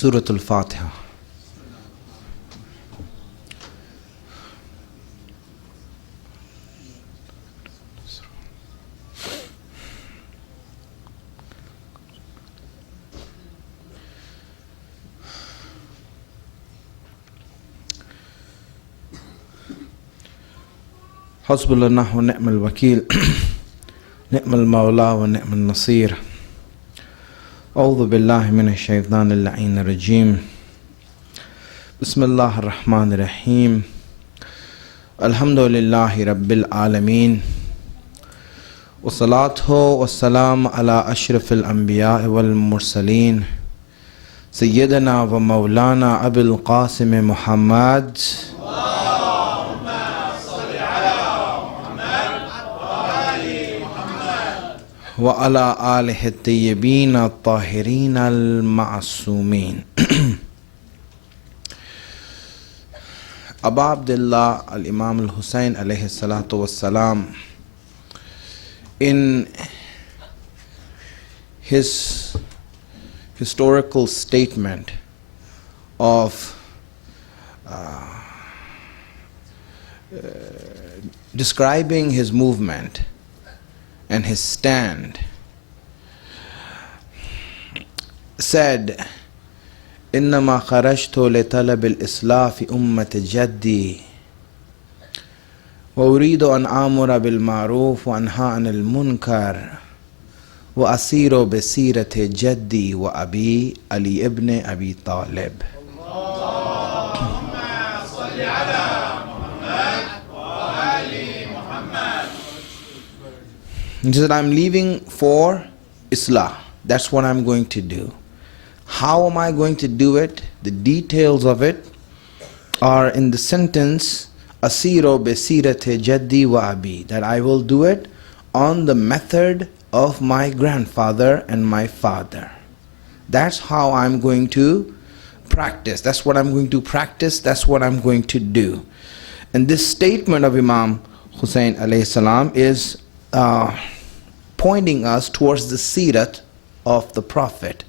Suratul Fatiha. Hasbunallahu wa ni'mal wakeel, ni'mal mawla wa ni'mal nasir. A'udhu billahi minash shaitanir la'inir rajim. Bismillahir rahmanir rahim. Alhamdulillahi rabbil alameen. Wassalatu wassalamu ala ashrafil anbiya wal mursaleen. Sayyidina wa Maulana Abil Qasim Muhammad wa ala alihi at-tayyibin at-tahirin al-ma'sumin. Abu Abdullah al-Imam al-Husayn alayhi salatu wassalam, in his historical statement of describing his movement and his stand, said, إنما خرجت لطلب الإصلاح في أمة جدي وأريد أن آمر بالمعروف وأنهى عن المنكر وأسير بسيرة جدي وأبي علي ابن أبي طالب. He said, I'm leaving for Islah. That's what I'm going to do. How am I going to do it? The details of it are in the sentence, Asiro besirate jaddi wa abi, that I will do it on the method of my grandfather and my father. That's how I'm going to practice. That's what I'm going to practice. That's what I'm going to do. And this statement of Imam Hussein alayhi salam is pointing us towards the sirat of the Prophet,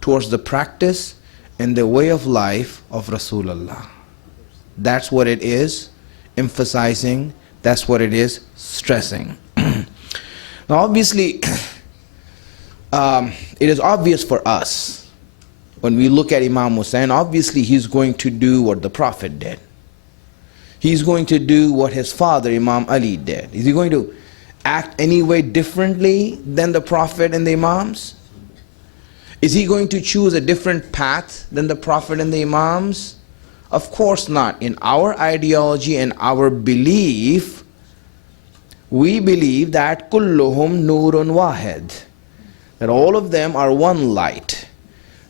towards the practice and the way of life of Rasulullah. That's what it is emphasizing, that's what it is stressing. Now obviously, it is obvious for us, when we look at Imam Hussein, obviously he's going to do what the Prophet did. He's going to do what his father Imam Ali did. Is he going to act any way differently than the Prophet and the Imams? Is he going to choose a different path than the Prophet and the Imams? Of course not. In our ideology and our belief, we believe that kulluhum nurun wahid, that all of them are one light.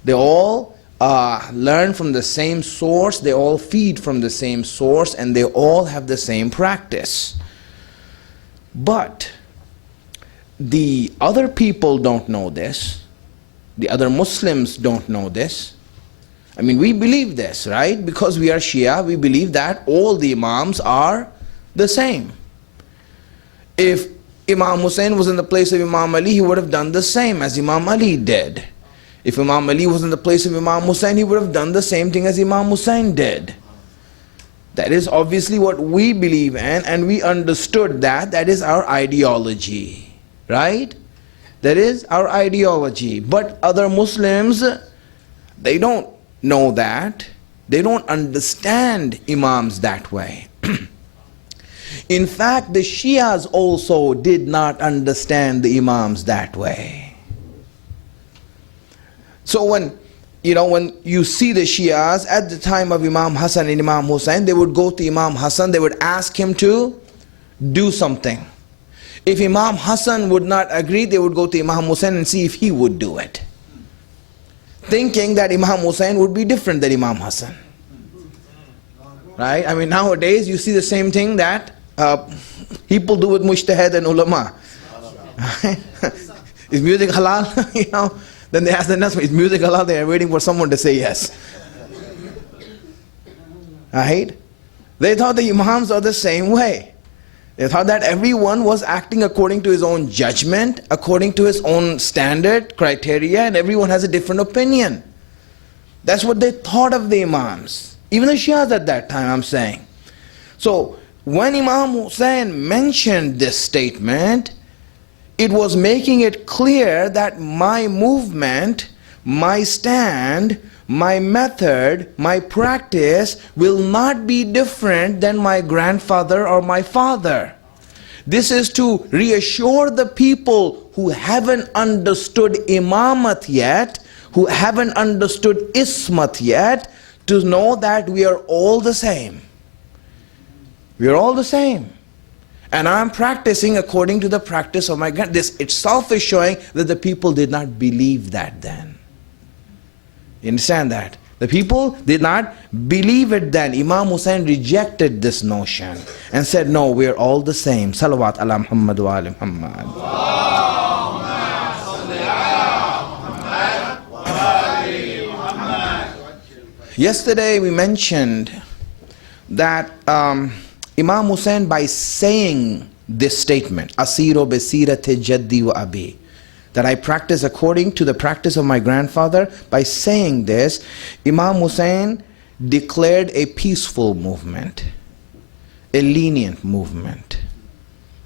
They all learn from the same source, they all feed from the same source, and they all have the same practice. But the other people don't know this. The other Muslims don't know this. I mean, we believe this, right? Because we are Shia, we believe that all the Imams are the same. If Imam Hussein was in the place of Imam Ali, he would have done the same as Imam Ali did. If Imam Ali was in the place of Imam Hussein, he would have done the same thing as Imam Hussein did. That is obviously what we believe in, and we understood that. That is our ideology, right? That is our ideology. But other Muslims, they don't know that. They don't understand Imams that way. In fact, the Shias also did not understand the Imams that way. So when you see the Shias at the time of Imam Hassan and Imam Hussein, they would go to Imam Hassan, they would ask him to do something. If Imam Hassan would not agree, they would go to Imam Hussein and see if he would do it, thinking that Imam Hussein would be different than Imam Hassan. Right? I mean, nowadays you see the same thing that people do with mujtahid and ulama. Is music halal? Then they ask the next one, is music halal? They are waiting for someone to say yes. Right? They thought the Imams are the same way. They thought that everyone was acting according to his own judgment, according to his own standard, criteria, and everyone has a different opinion. That's what they thought of the Imams. Even the Shias at that time, I'm saying. So, when Imam Hussein mentioned this statement, it was making it clear that my movement, my stand, my method, my practice will not be different than my grandfather or my father. This is to reassure the people who haven't understood imamat yet, who haven't understood ismat yet, to know that we are all the same. We are all the same. And I'm practicing according to the practice of my grand. This itself is showing that the people did not believe that then. You understand that? The people did not believe it then. Imam Hussein rejected this notion and said, no, we're all the same. Salawat ala Muhammad wa ali Muhammad. Yesterday we mentioned that Imam Hussein, by saying this statement, Asiro besirate jaddi wa abi, that I practice according to the practice of my grandfather, by saying this, Imam Hussein declared a peaceful movement, a lenient movement,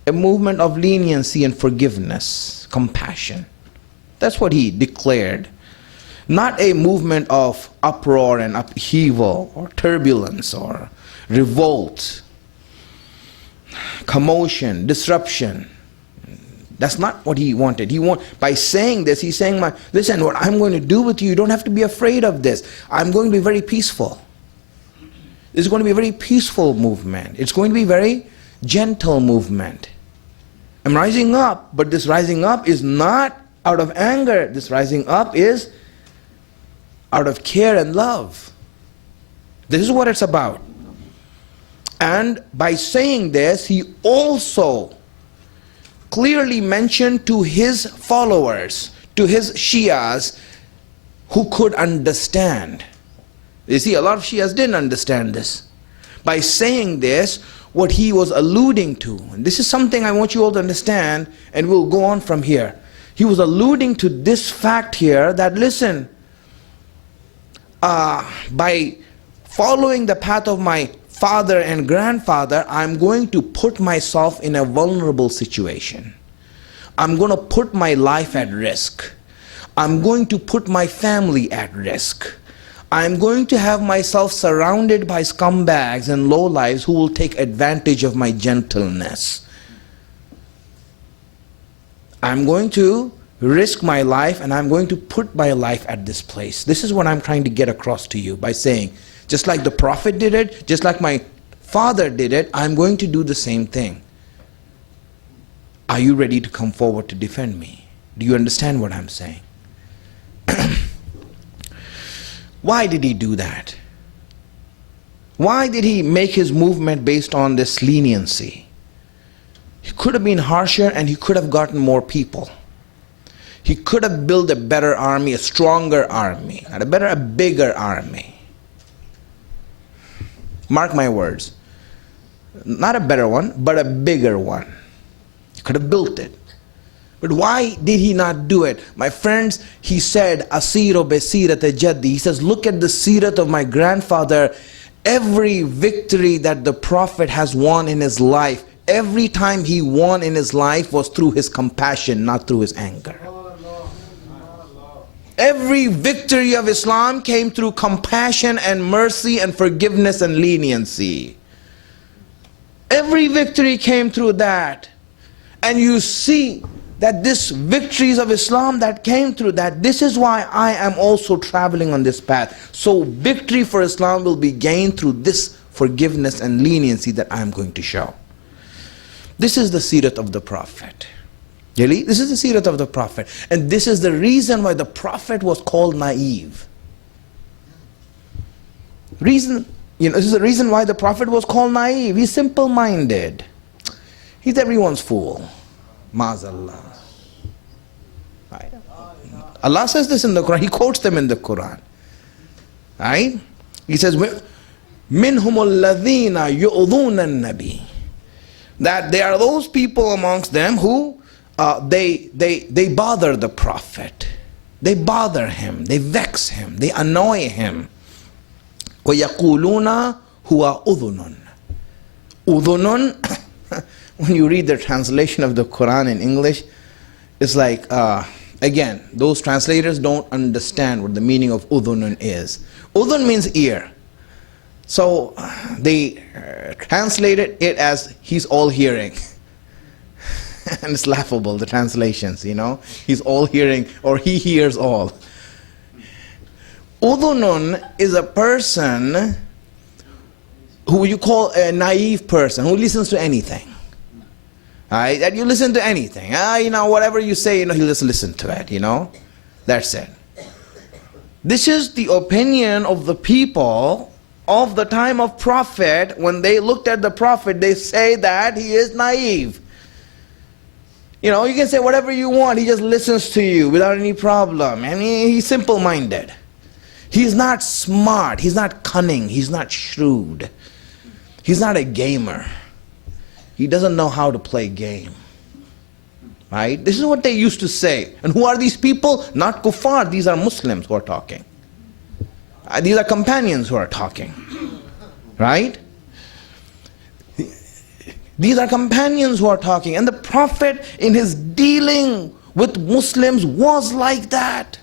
a movement of leniency and forgiveness, compassion. That's what he declared. Not a movement of uproar and upheaval or turbulence or revolt, commotion, disruption. That's not what he wanted. By saying this, he's saying, listen, what I'm going to do with you, you don't have to be afraid of this. I'm going to be very peaceful. This is going to be a very peaceful movement. It's going to be a very gentle movement. I'm rising up, but this rising up is not out of anger. This rising up is out of care and love. This is what it's about. And by saying this, he also clearly mentioned to his followers, to his Shias, who could understand. You see, a lot of Shias didn't understand this. By saying this, what he was alluding to, and this is something I want you all to understand, and we'll go on from here. He was alluding to this fact here that, listen, by following the path of my father and grandfather, I'm going to put myself in a vulnerable situation. I'm going to put my life at risk. I'm going to put my family at risk. I'm going to have myself surrounded by scumbags and lowlifes who will take advantage of my gentleness. I'm going to risk my life, and I'm going to put my life at this place. This is what I'm trying to get across to you by saying, just like the Prophet did it, just like my father did it, I'm going to do the same thing. Are you ready to come forward to defend me? Do you understand what I'm saying? Why did he do that? Why did he make his movement based on this leniency? He could have been harsher and he could have gotten more people. He could have built a better army, a stronger army, a bigger army. Mark my words. Not a better one, but a bigger one. He could have built it. But why did he not do it? My friends, he said, Asiro besirat jaddi. He says, look at the sirat of my grandfather. Every victory that the Prophet has won in his life, every time he won in his life was through his compassion, not through his anger. Every victory of Islam came through compassion and mercy and forgiveness and leniency. Every victory came through that. And you see that this victories of Islam that came through that, this is why I am also traveling on this path. So victory for Islam will be gained through this forgiveness and leniency that I am going to show. This is the sirat of the Prophet. Really? This is the sirat of the Prophet. And this is the reason why the Prophet was called naive. This is the reason why the Prophet was called naive. He's simple-minded. He's everyone's fool. Maazallah. Allah says this in the Quran. He quotes them in the Quran. Right? He says, مِنْهُمُ الَّذِينَ يُؤْذُونَ النَّبِيِّ. That there are those people amongst them who they bother the Prophet. They bother him, they vex him, they annoy him. وَيَقُولُونَ هُوَ أُذُنٌ. Udhunun, when you read the translation of the Quran in English, it's like, again, those translators don't understand what the meaning of udhunun is. Udhun means ear. So they translated it as he's all hearing. And it's laughable, the translations, you know. He's all hearing, or he hears all. Udhunun is a person who you call a naive person, who listens to anything. Right? That you listen to anything. You know, whatever you say, you know, he'll just listen to it, you know. That's it. This is the opinion of the people of the time of Prophet. When they looked at the Prophet, they say that he is naive. You know, you can say whatever you want, he just listens to you without any problem. And he's simple-minded. He's not smart, he's not cunning, he's not shrewd. He's not a gamer. He doesn't know how to play game. Right? This is what they used to say. And who are these people? Not kuffar, these are Muslims who are talking. These are companions who are talking. Right? These are companions who are talking. And the Prophet in his dealing with Muslims was like that.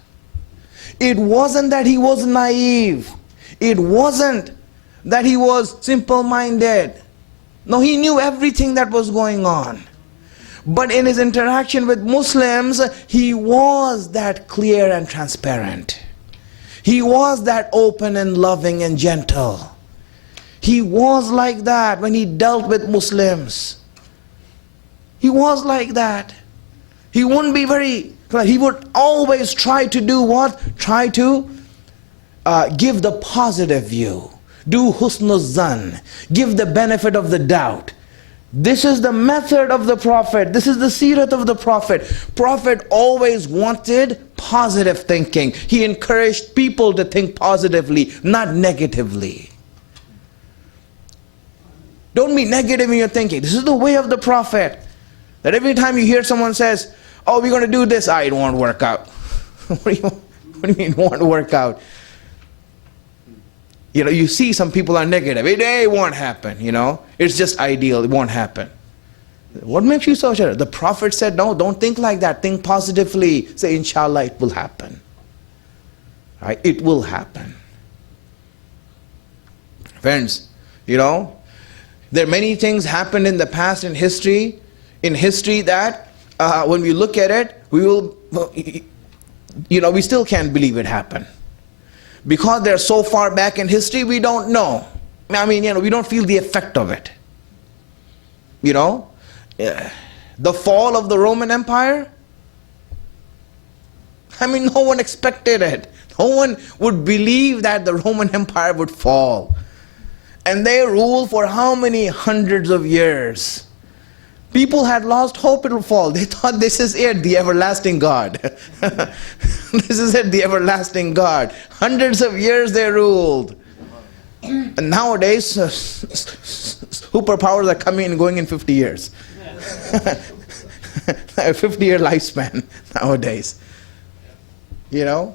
It wasn't that he was naive. It wasn't that he was simple-minded. No, he knew everything that was going on. But in his interaction with Muslims, he was that clear and transparent. He was that open and loving and gentle. He was like that when he dealt with Muslims. He was like that. He wouldn't be very, he would always try to do what? Try to give the positive view. Do husnul zan. Give the benefit of the doubt. This is the method of the Prophet. This is the seerat of the Prophet. Prophet always wanted positive thinking. He encouraged people to think positively, not negatively. Don't be negative in your thinking. This is the way of the Prophet. That every time you hear someone says, oh, we're going to do this, it won't work out. What do you mean it won't work out? You know, you see some people are negative. It won't happen, you know. It's just ideal. It won't happen. What makes you so sure? The Prophet said, no, don't think like that. Think positively. Say, inshallah, it will happen. Right? It will happen. Friends, you know, there are many things happened in the past in history that when we look at it, we will, you know, we still can't believe it happened. Because they're so far back in history, we don't know. I mean, you know, we don't feel the effect of it. You know, the fall of the Roman Empire, I mean, no one expected it. No one would believe that the Roman Empire would fall. And they ruled for how many hundreds of years? People had lost hope it would fall. They thought, this is it, the everlasting God. This is it, the everlasting God. Hundreds of years they ruled. And nowadays, superpowers are coming and going in 50 years. 50-year lifespan nowadays. You know?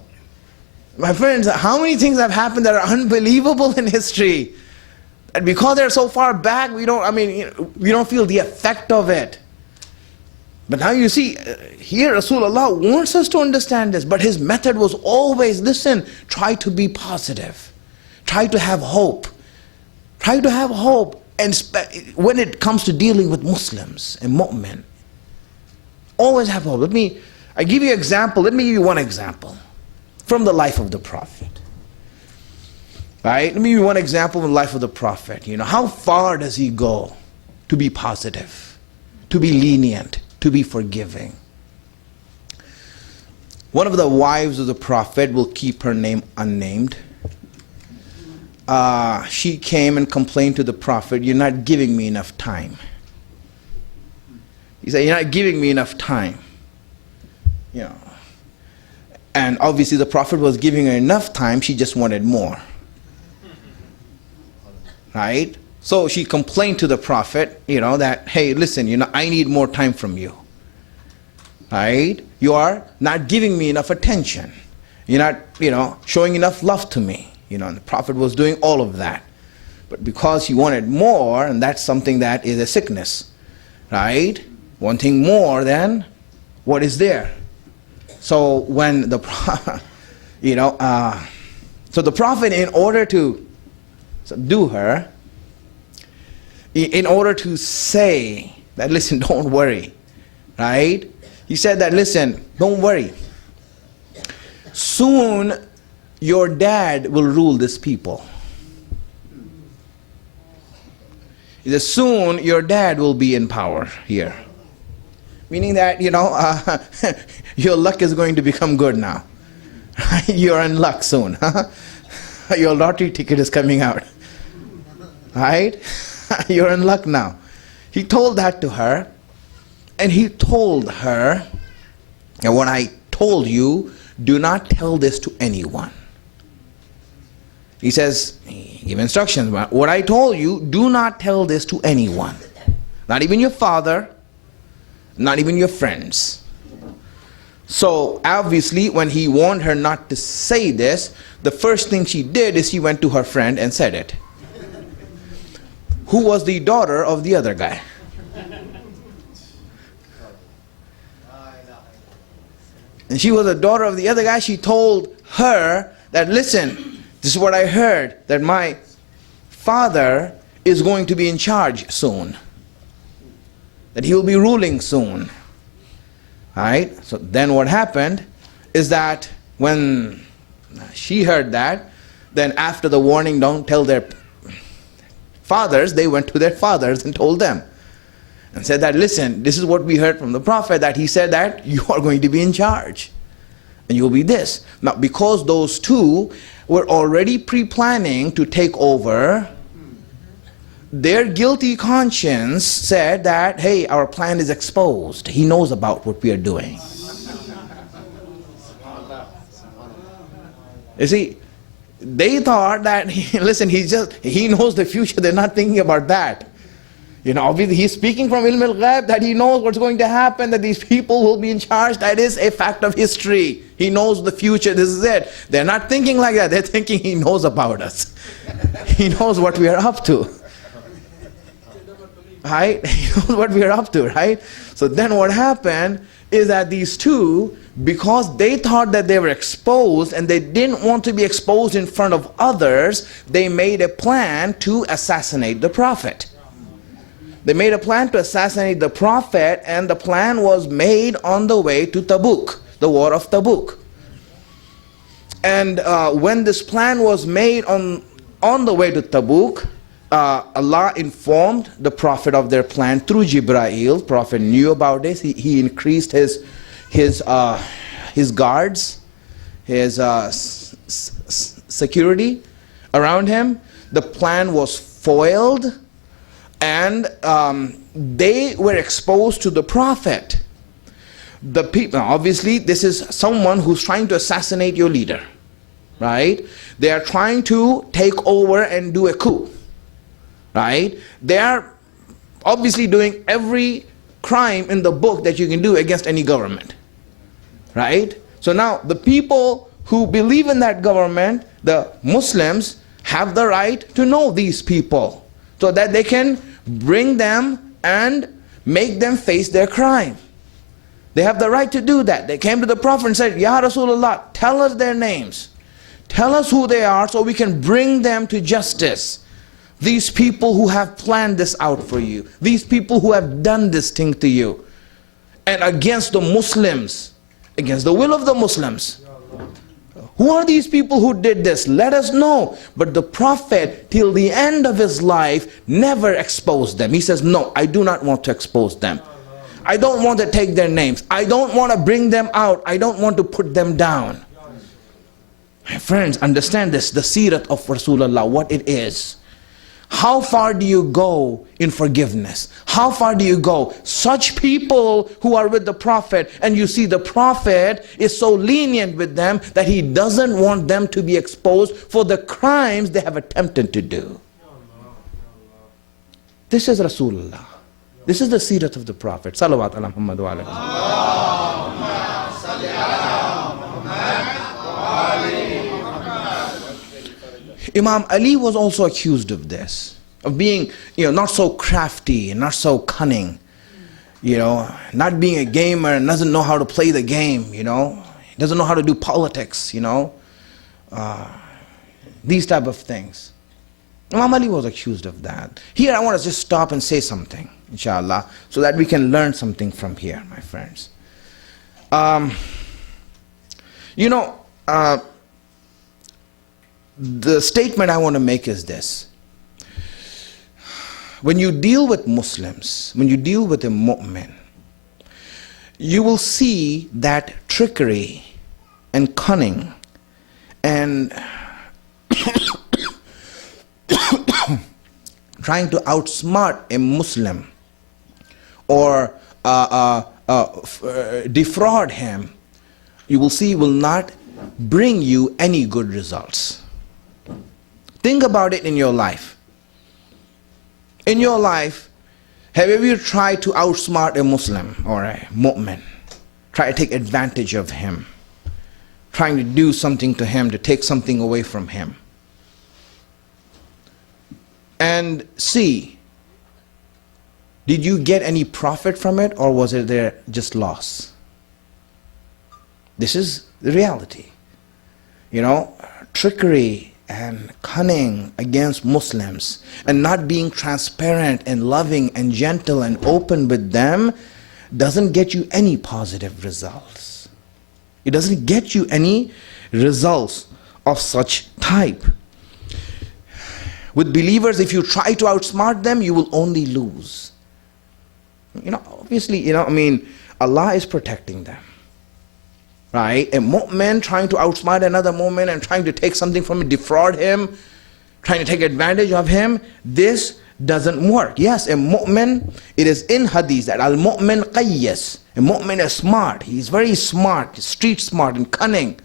My friends, how many things have happened that are unbelievable in history? And because they're so far back, we don't feel the effect of it. But now you see, here Rasulullah wants us to understand this, but his method was always, listen, try to be positive. Try to have hope. Try to have hope. And when it comes to dealing with Muslims and mu'min, always have hope. I give you an example. Let me give you one example from the life of the Prophet. Right? Let me give you one example in the life of the Prophet. You know, how far does he go to be positive, to be lenient, to be forgiving? One of the wives of the Prophet, will keep her name unnamed. She came and complained to the Prophet, you're not giving me enough time. He said, you're not giving me enough time. You know. And obviously the Prophet was giving her enough time, she just wanted more. Right? So she complained to the Prophet, you know, that, hey, listen, you know, I need more time from you. right? You are not giving me enough attention. You're not, showing enough love to me. And the Prophet was doing all of that. But because he wanted more, and that's something that is a sickness, right? Wanting more than what is there. So when the so the Prophet, in order to subdue her, in order to say that, listen, don't worry, right? He said that, listen, don't worry. Soon your dad will rule this people. He said, soon your dad will be in power here. Meaning that, your luck is going to become good now. You're in luck soon. Your lottery ticket is coming out. Right? You're in luck now. He told that to her. And he told her, and what I told you, do not tell this to anyone. He says, give instructions. What I told you, do not tell this to anyone. Not even your father, not even your friends. So obviously, when he warned her not to say this, the first thing she did is she went to her friend and said it. Who was the daughter of the other guy? And she was a daughter of the other guy. She told her that, listen, this is what I heard, that my father is going to be in charge soon. That he will be ruling soon. Right? So then what happened is that when she heard that, then after the warning, don't tell their fathers, they went to their fathers and told them. And said that, listen, this is what we heard from the Prophet, that he said that you are going to be in charge. And you'll be this. Now, because those two were already pre-planning to take over, their guilty conscience said that, hey, our plan is exposed. He knows about what we are doing. You see, they thought that, listen, he knows the future. They're not thinking about that. Obviously he's speaking from ilm al-ghaib, that he knows what's going to happen, that these people will be in charge. That is a fact of history. He knows the future. This is it. They're not thinking like that. They're thinking he knows about us. He knows what we are up to. Right? He knows what we are up to, right? So then what happened is that these two, because they thought that they were exposed and they didn't want to be exposed in front of others, they made a plan to assassinate the Prophet. They made a plan to assassinate the Prophet, and the plan was made on the way to Tabuk, the war of Tabuk. And when this plan was made on the way to Tabuk, Allah informed the Prophet of their plan through Jibreel. Prophet knew about this. He increased his guards, his security around him. The plan was foiled. And they were exposed to the Prophet. The people, obviously, this is someone who's trying to assassinate your leader, right? They are trying to take over and do a coup, right? They are obviously doing every crime in the book that you can do against any government, right? So now the people who believe in that government, the Muslims, have the right to know these people, so that they can bring them and make them face their crime. They have the right to do that. They came to the Prophet and said, Ya Rasulullah, tell us their names. Tell us who they are so we can bring them to justice. These people who have planned this out for you. These people who have done this thing to you. And against the Muslims. Against the will of the Muslims. Who are these people who did this? Let us know. But the Prophet, till the end of his life, never exposed them. He says, no, I do not want to expose them. I don't want to take their names. I don't want to bring them out. I don't want to put them down. My friends, understand this, the seerat of Rasulullah, what it is. How far do you go in forgiveness? How far do you go? Such people who are with the Prophet, and you see the Prophet is so lenient with them that he doesn't want them to be exposed for the crimes they have attempted to do. This is Rasulullah. This is the seerat of the Prophet. Salawat ala Muhammad wa ala. Imam Ali was also accused of this, of being, not so crafty and not so cunning, not being a gamer and doesn't know how to play the game, doesn't know how to do politics, these type of things. Imam Ali was accused of that. Here I want to just stop and say something, inshallah, so that we can learn something from here, my friends. The statement I want to make is this. When you deal with Muslims, when you deal with a mu'min, you will see that trickery and cunning and trying to outsmart a Muslim or defraud him, you will see will not bring you any good results. Think about it in your life. In your life, have you ever tried to outsmart a Muslim or a mu'min? Try to take advantage of him, trying to do something to him, to take something away from him. And see, did you get any profit from it, or was it there just loss? This is the reality. Trickery and cunning against Muslims and not being transparent and loving and gentle and open with them doesn't get you any positive results. It doesn't get you any results of such type. With believers, if you try to outsmart them, you will only lose. Obviously, Allah is protecting them. Right? A mu'min trying to outsmart another mu'min and trying to take something from him, defraud him, trying to take advantage of him, this doesn't work. Yes, a mu'min, it is in hadith that al-mu'min qayyas. A mu'min is smart. He's very smart, street smart and cunning.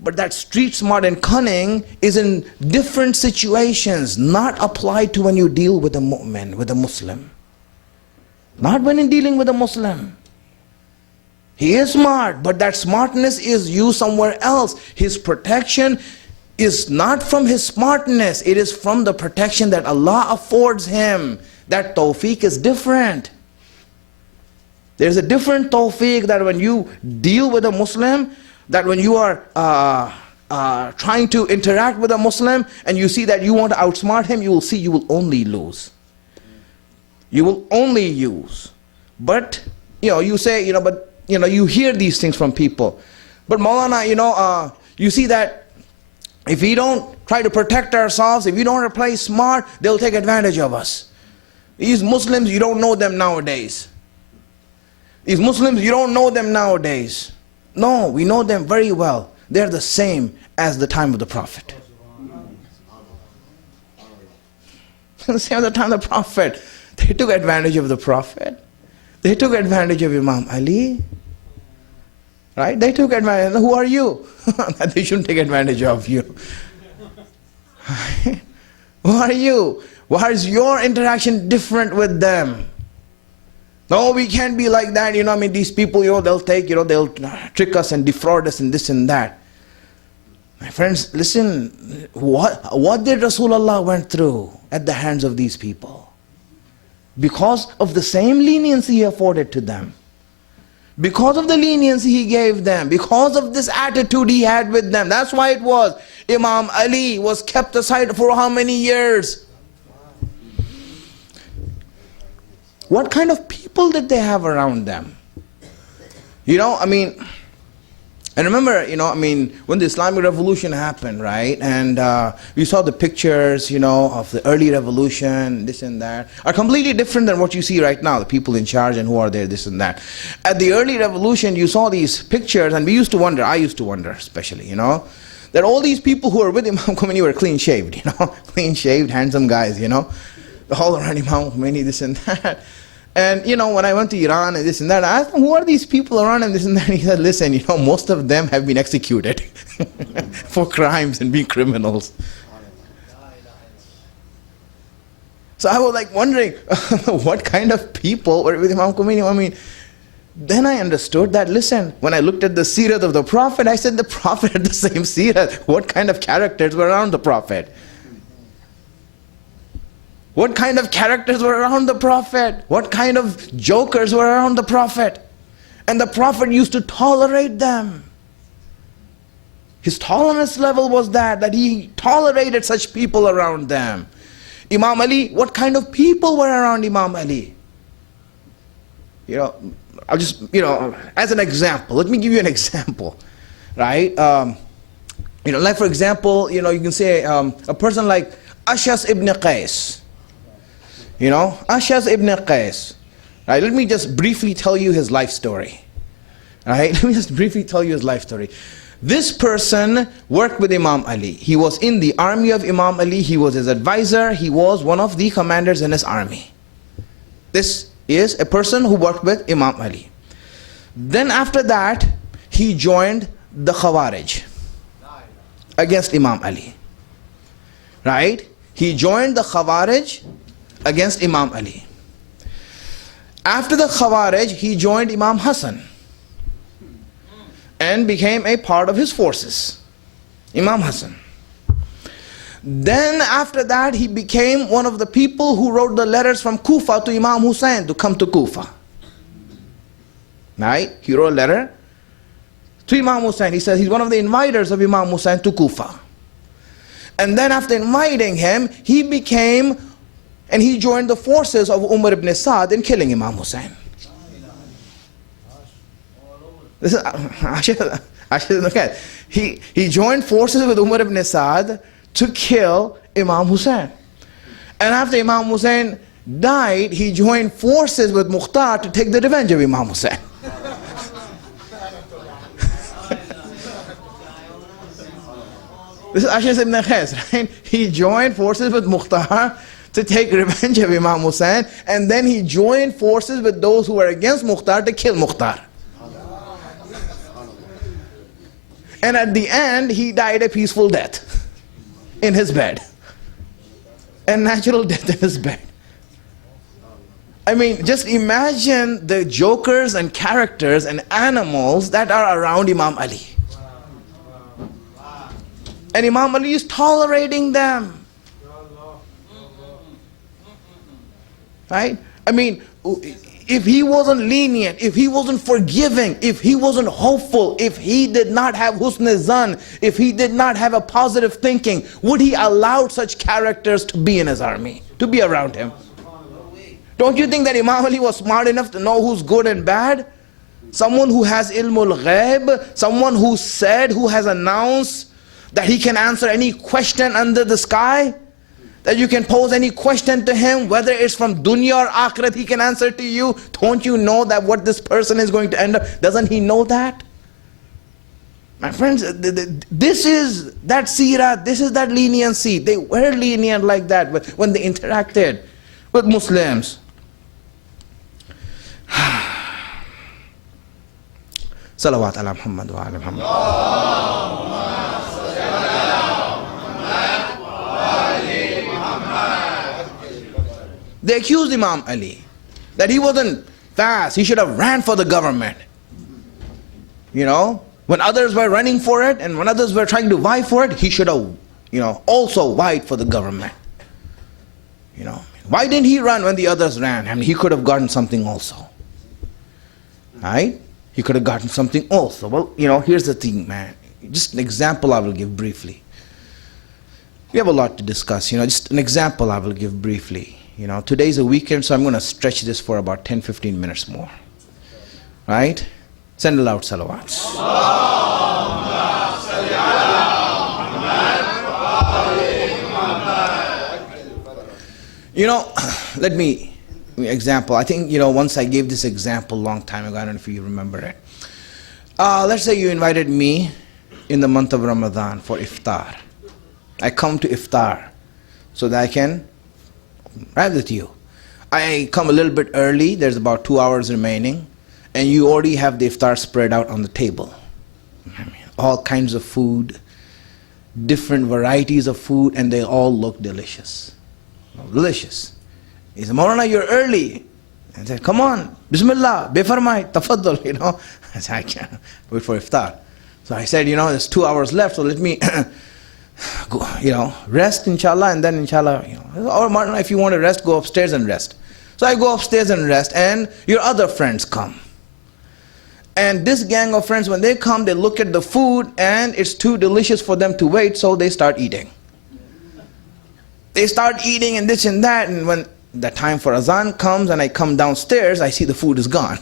But that street smart and cunning is in different situations, not applied to when you deal with a mu'min, with a Muslim. Not when in dealing with a Muslim. He is smart, but that smartness is used somewhere else. His protection is not from his smartness. It is from the protection that Allah affords him. That tawfiq is different. There's a different tawfiq that when you deal with a Muslim, that when you are trying to interact with a Muslim and you see that you want to outsmart him, you will see you will only lose. You will only use. But, you say, you hear these things from people. But Maulana, you see that if we don't try to protect ourselves, if we don't play smart, they'll take advantage of us. These Muslims, you don't know them nowadays. These Muslims, you don't know them nowadays. No, we know them very well. They're the same as the time of the Prophet. The same as the time of the Prophet. They took advantage of the Prophet. They took advantage of Imam Ali. Right? They took advantage. Who are you? That they shouldn't take advantage of you. Who are you? Why is your interaction different with them? No, we can't be like that. These people, they'll take, they'll trick us and defraud us and this and that. My friends, listen, what did Rasulullah went through at the hands of these people? Because of the same leniency he afforded to them. Because of the leniency he gave them. Because of this attitude he had with them. That's why it was. Imam Ali was kept aside for how many years? What kind of people did they have around them? I remember, when the Islamic Revolution happened, right? And we saw the pictures, of the early revolution, this and that, are completely different than what you see right now, the people in charge and who are there, this and that. At the early revolution, you saw these pictures, and we used to wonder, I used to wonder especially, that all these people who were with Imam Khomeini were clean-shaved, clean-shaved, handsome guys, all around Imam Khomeini, this and that. And when I went to Iran and this and that, I asked him, who are these people around him, this and that? And he said, listen, most of them have been executed for crimes and being criminals. So I was like wondering, what kind of people were with Imam Khomeini? Then I understood that, listen, when I looked at the seerah of the Prophet, I said the Prophet had the same seerah. What kind of characters were around the Prophet? What kind of characters were around the Prophet? What kind of jokers were around the Prophet? And the Prophet used to tolerate them. His tolerance level was that he tolerated such people around them. Imam Ali, what kind of people were around Imam Ali? I'll just, as an example, let me give you an example, right? Like for example, you can say a person like Ashas ibn Qais. Ashas ibn Qais. Right? Let me just briefly tell you his life story. Right? Let me just briefly tell you his life story. This person worked with Imam Ali. He was in the army of Imam Ali. He was his advisor. He was one of the commanders in his army. This is a person who worked with Imam Ali. Then after that, he joined the Khawarij against Imam Ali. Right? He joined the Khawarij against Imam Ali. After the Khawarij, he joined Imam Hassan and became a part of his forces. Imam Hassan. Then after that, he became one of the people who wrote the letters from Kufa to Imam Hussein to come to Kufa. Right? He wrote a letter to Imam Hussein. He says he's one of the inviters of Imam Hussein to Kufa. And then after inviting him, he became, and he joined the forces of Umar ibn Saad in killing Imam Hussein. This is, look at it. He joined forces with Umar ibn Saad to kill Imam Hussein. And after Imam Hussein died, he joined forces with Mukhtar to take the revenge of Imam Hussein. This is Ashas ibn Qais, right? He joined forces with Mukhtar to take revenge of Imam Hussein, and then he joined forces with those who were against Mukhtar to kill Mukhtar. And at the end, he died a peaceful death in his bed. A natural death in his bed. I mean, just imagine the jokers and characters and animals that are around Imam Ali. And Imam Ali is tolerating them. Right? I mean, if he wasn't lenient, if he wasn't forgiving, if he wasn't hopeful, if he did not have husn zan, if he did not have a positive thinking, would he allow such characters to be in his army, to be around him? Don't you think that Imam Ali was smart enough to know who's good and bad? Someone who has ilmul ghaib, someone who said, who has announced that he can answer any question under the sky, that you can pose any question to him, whether it's from dunya or akhirat, he can answer to you. Don't you know that what this person is going to end up? Doesn't he know that? My friends, this is that seerah, this is that leniency. They were lenient like that when they interacted with Muslims. Salawat ala Muhammad wa ala Muhammad. They accused Imam Ali that he wasn't fast. He should have ran for the government. When others were running for it and when others were trying to vie for it, he should have, also vied for the government. Why didn't he run when the others ran? I mean, he could have gotten something also. Right? He could have gotten something also. Well, here's the thing, man. Just an example I will give briefly. We have a lot to discuss. Just an example I will give briefly. Today's a weekend, so I'm going to stretch this for about 10-15 minutes more. Right? Send a loud salawats. Let me example. I think, once I gave this example a long time ago. I don't know if you remember it. Let's say you invited me in the month of Ramadan for iftar. I come to iftar so that I can ride with you. I come a little bit early, there's about 2 hours remaining, and you already have the iftar spread out on the table. I mean, all kinds of food, different varieties of food, and they all look delicious. Delicious. He said, Maulana, you're early. And said, come on, Bismillah, befarmai, tafaddal, I said, I can't wait for iftar. So I said, there's 2 hours left, so let me go, rest inshallah, and then inshallah, or Maulana, if you want to rest, go upstairs and rest. So I go upstairs and rest, and your other friends come. And this gang of friends, when they come, they look at the food, and it's too delicious for them to wait, so they start eating. They start eating and this and that, and when the time for azan comes and I come downstairs, I see the food is gone.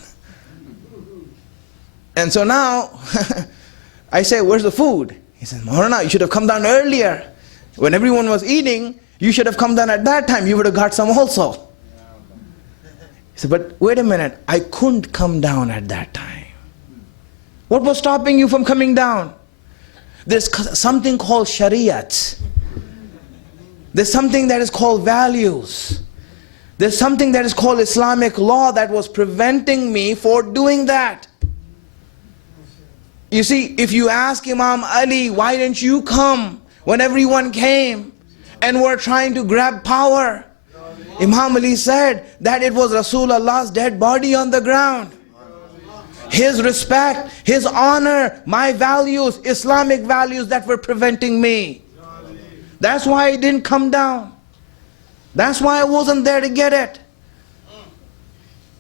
And so now, I say, where's the food? He says, Maulana, you should have come down earlier. When everyone was eating, you should have come down at that time. You would have got some also. He said, but wait a minute, I couldn't come down at that time. What was stopping you from coming down? There's something called Shariat. There's something that is called values. There's something that is called Islamic law that was preventing me for doing that. You see, if you ask Imam Ali, why didn't you come when everyone came and were trying to grab power? Imam Ali said that it was Rasulullah's dead body on the ground. His respect, his honor, my values, Islamic values that were preventing me. That's why I didn't come down. That's why I wasn't there to get it.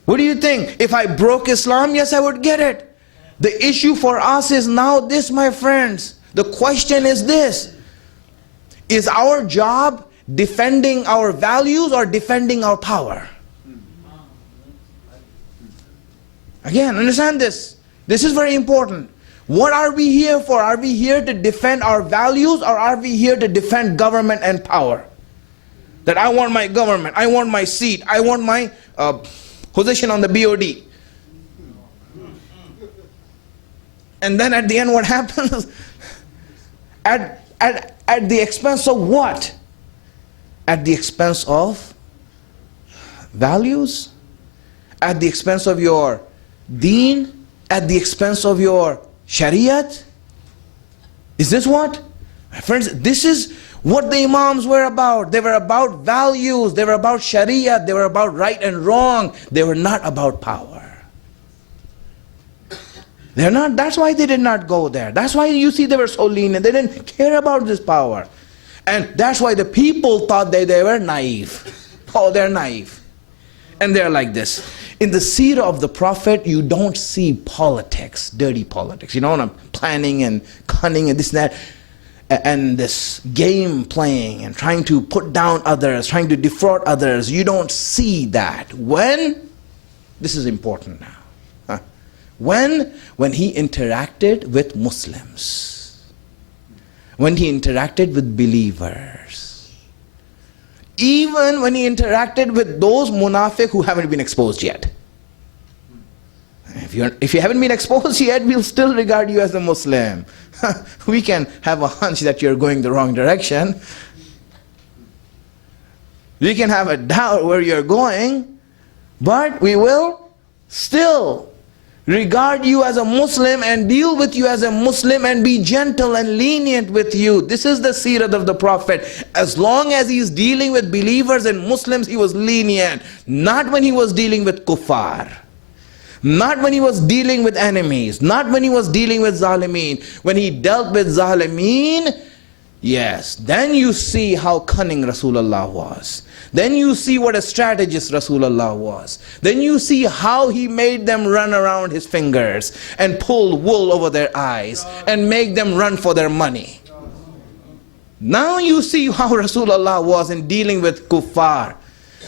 What do you think? If I broke Islam, yes, I would get it. The issue for us is now this, my friends. The question is this. Is our job defending our values or defending our power? Again, understand this. This is very important. What are we here for? Are we here to defend our values, or are we here to defend government and power? That I want my government, I want my seat, I want my position on the BOD. And then at the end what happens? At the expense of what? At the expense of values? At the expense of your deen? At the expense of your Shariat? Is this what? My friends, this is what the Imams were about. They were about values. They were about Shariat. They were about right and wrong. They were not about power. They're not. That's why they did not go there. That's why you see they were so lenient. They didn't care about this power. And that's why the people thought they were naive. Oh, they're naive. And they're like this. In the seerah of the Prophet, you don't see politics, dirty politics. Planning and cunning and this and that. And this game playing and trying to put down others, trying to defraud others. You don't see that. When? This is important now. When he interacted with Muslims. When he interacted with believers. Even when he interacted with those munafiq who haven't been exposed yet. If you haven't been exposed yet, we'll still regard you as a Muslim. We can have a hunch that you're going the wrong direction. We can have a doubt where you're going, but we will still regard you as a Muslim and deal with you as a Muslim and be gentle and lenient with you. This is the seerah of the Prophet. As long as he's dealing with believers and Muslims, he was lenient. Not when he was dealing with kuffar. Not when he was dealing with enemies. Not when he was dealing with zalimeen. When he dealt with zalimeen, yes, then you see how cunning Rasulullah was. Then you see what a strategist Rasulullah was. Then you see how he made them run around his fingers and pull wool over their eyes and make them run for their money. Now you see how Rasulullah was in dealing with kuffar.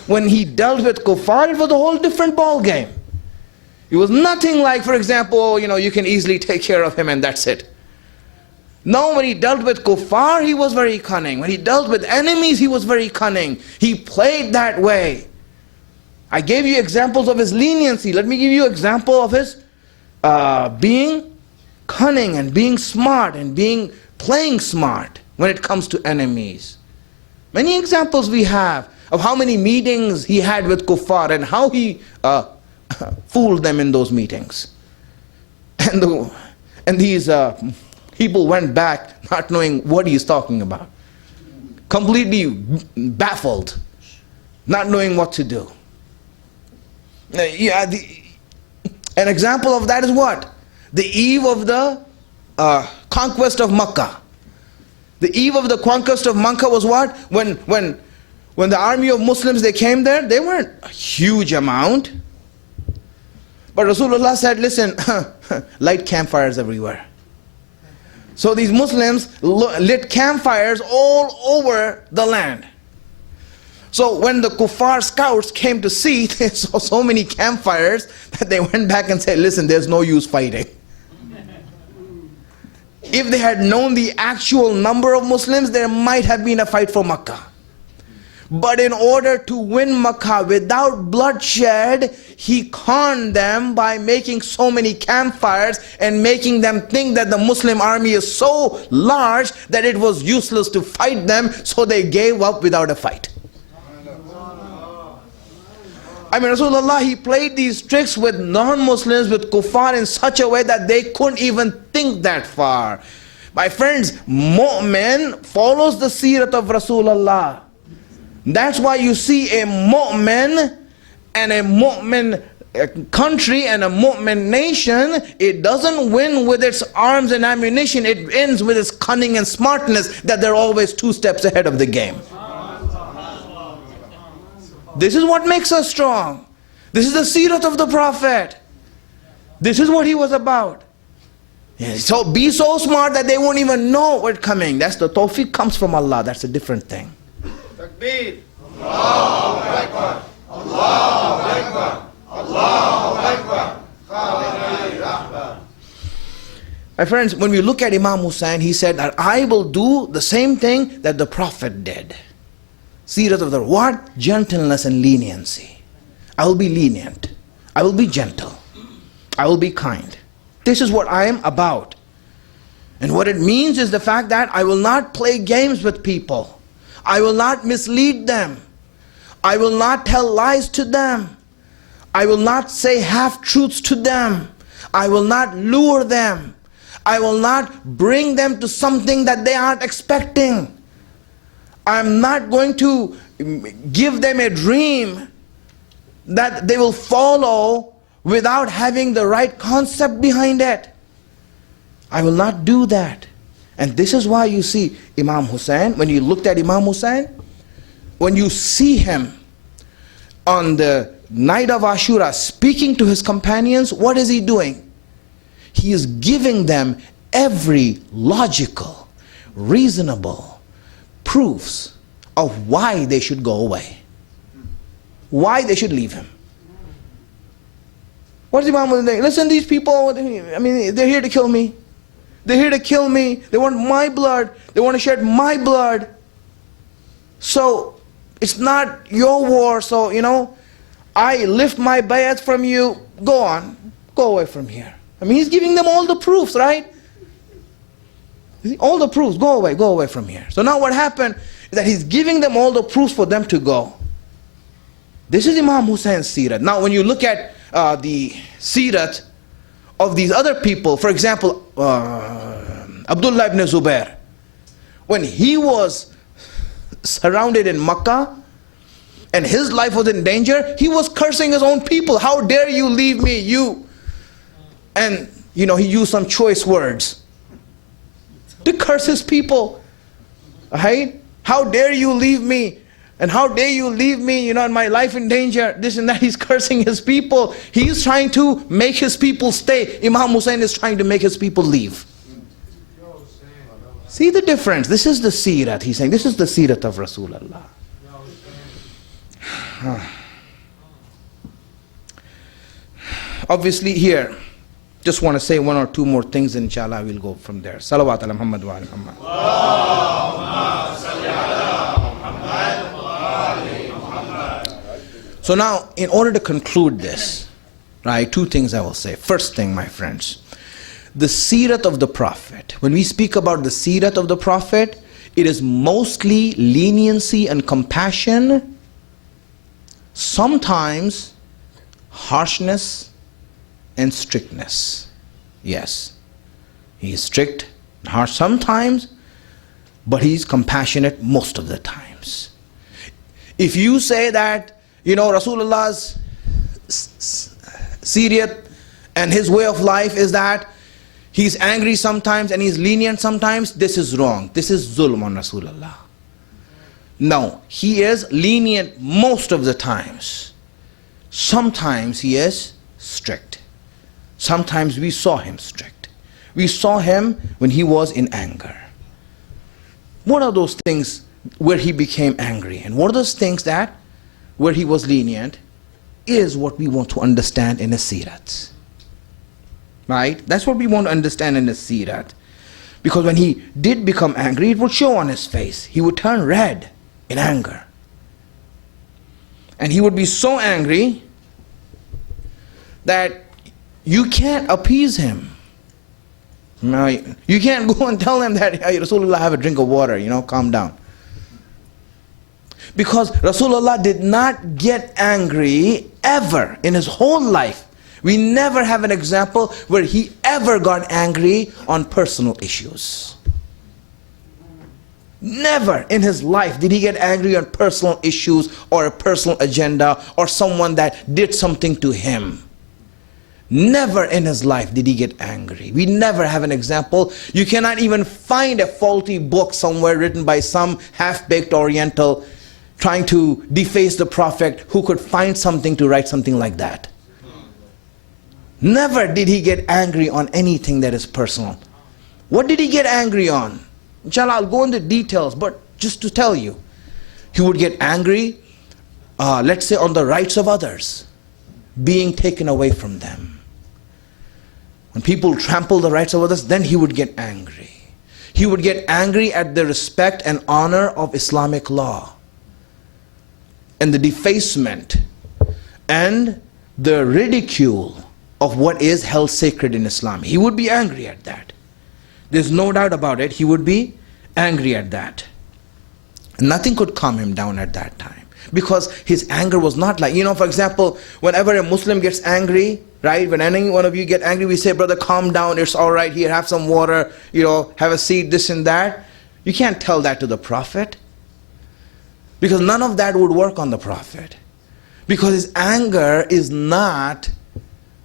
When he dealt with kuffar, it was a whole different ball game. It was nothing like, for example, you can easily take care of him and that's it. No, when he dealt with kuffar, he was very cunning. When he dealt with enemies, he was very cunning. He played that way. I gave you examples of his leniency. Let me give you an example of his being cunning and being smart and playing smart when it comes to enemies. Many examples we have of how many meetings he had with kuffar and how he fooled them in those meetings. And these people went back not knowing what he's talking about. Completely baffled, not knowing what to do. An example of that is what? The eve of the conquest of Makkah. The eve of the conquest of Makkah was what? When the army of Muslims, they came there, they weren't a huge amount. But Rasulullah said, listen, light campfires everywhere. So these Muslims lit campfires all over the land. So when the kuffar scouts came to see, they saw so many campfires that they went back and said, listen, there's no use fighting. If they had known the actual number of Muslims, there might have been a fight for Makkah. But in order to win Makkah without bloodshed, he conned them by making so many campfires and making them think that the Muslim army is so large that it was useless to fight them, so they gave up without a fight. I mean, Rasulullah, he played these tricks with non-Muslims, with kuffar in such a way that they couldn't even think that far. My friends, mu'min follows the seerat of Rasulullah. That's why you see a mu'min and a mu'min country and a mu'min nation, it doesn't win with its arms and ammunition, it ends with its cunning and smartness, that they're always 2 steps ahead of the game. This is what makes us strong. This is the seerat of the Prophet. This is what he was about. So be so smart that they won't even know what's coming. That's the tawfiq comes from Allah. That's a different thing. Takbir. Allahu Akbar. Allahu Akbar. Allahu Akbar. My friends, when we look at Imam Hussein, he said that I will do the same thing that the Prophet did. Seerat of the what? Gentleness and leniency. I will be lenient. I will be gentle. I will be kind. This is what I am about. And what it means is the fact that I will not play games with people. I will not mislead them. I will not tell lies to them. I will not say half-truths to them. I will not lure them. I will not bring them to something that they aren't expecting. I'm not going to give them a dream that they will follow without having the right concept behind it. I will not do that. And this is why you see Imam Hussein, when you looked at Imam Hussein, when you see him on the night of Ashura speaking to his companions, what is he doing? He is giving them every logical, reasonable proofs of why they should go away, why they should leave him. What is Imam Hussein saying? Listen, these people, I mean, they're here to kill me. They're here to kill me. They want my blood. They want to shed my blood. So it's not your war. So, you know, I lift my bayat from you. Go on. Go away from here. I mean, he's giving them all the proofs, right? All the proofs. Go away from here. So now what happened is that he's giving them all the proofs for them to go. This is Imam Hussein's seerat. Now when you look at the seerat of these other people, for example, Abdullah ibn Zubair, when he was surrounded in Makkah and his life was in danger, he was cursing his own people. How dare you leave me, you? And you know, he used some choice words to curse his people. Right? How dare you leave me? And how dare you leave me, you know, and my life in danger, this and that. He's cursing his people. He's trying to make his people stay. Imam Hussein is trying to make his people leave. See the difference? This is the seerat. He's saying this is the seerat of Rasulullah. Obviously here, just want to say 1 or 2 more things, inshallah we'll go from there. Salawat ala Muhammad wa ala Muhammad. So now, in order to conclude this, right, 2 things I will say. First thing, my friends, the seerat of the Prophet. When we speak about the seerat of the Prophet, it is mostly leniency and compassion, sometimes harshness and strictness. Yes, he is strict and harsh sometimes, but he's compassionate most of the times. If you say that, you know, Rasulullah's Siriyat and his way of life is that he's angry sometimes and he's lenient sometimes. This is wrong. This is zulm on Rasulullah. No, he is lenient most of the times. Sometimes he is strict. Sometimes we saw him strict. We saw him when he was in anger. What are those things where he became angry? And what are those things that where he was lenient is what we want to understand in a sirat. Right? That's what we want to understand in a sirat. Because when he did become angry, it would show on his face. He would turn red in anger. And he would be so angry that you can't appease him. Now, you can't go and tell him that, hey, Rasulullah, have a drink of water, calm down. Because Rasulullah did not get angry ever in his whole life. We never have an example where he ever got angry on personal issues. Never in his life did he get angry on personal issues or a personal agenda or someone that did something to him. Never in his life did he get angry. We never have an example. You cannot even find a faulty book somewhere written by some half-baked Oriental trying to deface the Prophet who could find something to write something like that. Never did he get angry on anything that is personal. What did he get angry on? Inshallah, I'll go into details, but just to tell you, he would get angry, let's say, on the rights of others being taken away from them. When people trample the rights of others, then he would get angry. He would get angry at the respect and honor of Islamic law and the defacement and the ridicule of what is held sacred in Islam. He would be angry at that. There's no doubt about it. He would be angry at that. Nothing could calm him down at that time. Because his anger was not like, for example, whenever a Muslim gets angry, right? When any one of you get angry, we say, brother, calm down, it's all right, here, have some water, have a seat, this and that. You can't tell that to the Prophet. Because none of that would work on the Prophet. Because his anger is not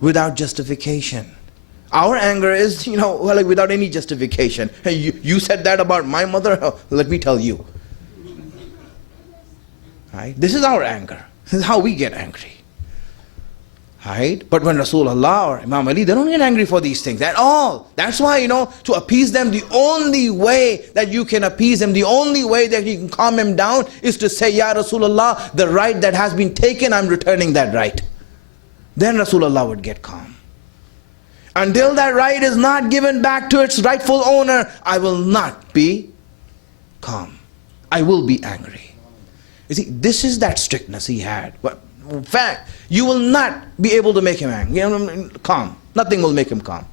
without justification. Our anger is, like without any justification. Hey, you said that about my mother? Oh, let me tell you. Right? This is our anger. This is how we get angry. Right? But when Rasulullah or Imam Ali, they don't get angry for these things at all. That's why, to appease them, the only way that you can appease them, the only way that you can calm him down is to say, Ya Rasulullah, the right that has been taken, I'm returning that right. Then Rasulullah would get calm. Until that right is not given back to its rightful owner, I will not be calm. I will be angry. You see, this is that strictness he had. But in fact, you will not be able to make him angry. Calm. Nothing will make him calm.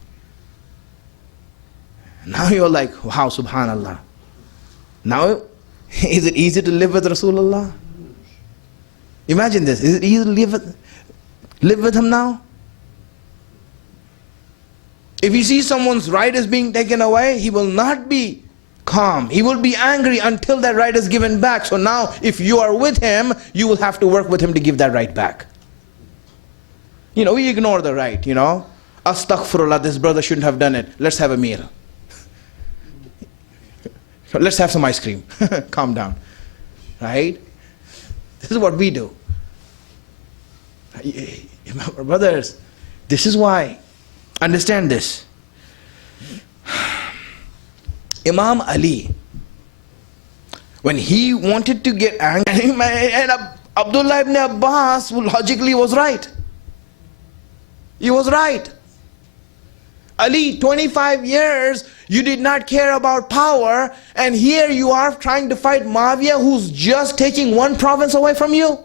Now you're like, wow, subhanallah. Now, is it easy to live with Rasulullah? Imagine this. Is it easy to live with him now? If you see someone's right is being taken away, he will not be calm. He will be angry until that right is given back. So now, if you are with him, you will have to work with him to give that right back. We ignore the right, Astaghfirullah, this brother shouldn't have done it. Let's have a meal. Let's have some ice cream. Calm down. Right? This is what we do. Brothers, this is why. Understand this. Imam Ali, when he wanted to get angry, and Abdullah ibn Abbas logically was right. He was right. Ali, 25 years, you did not care about power, and here you are trying to fight Muawiyah, who's just taking one province away from you.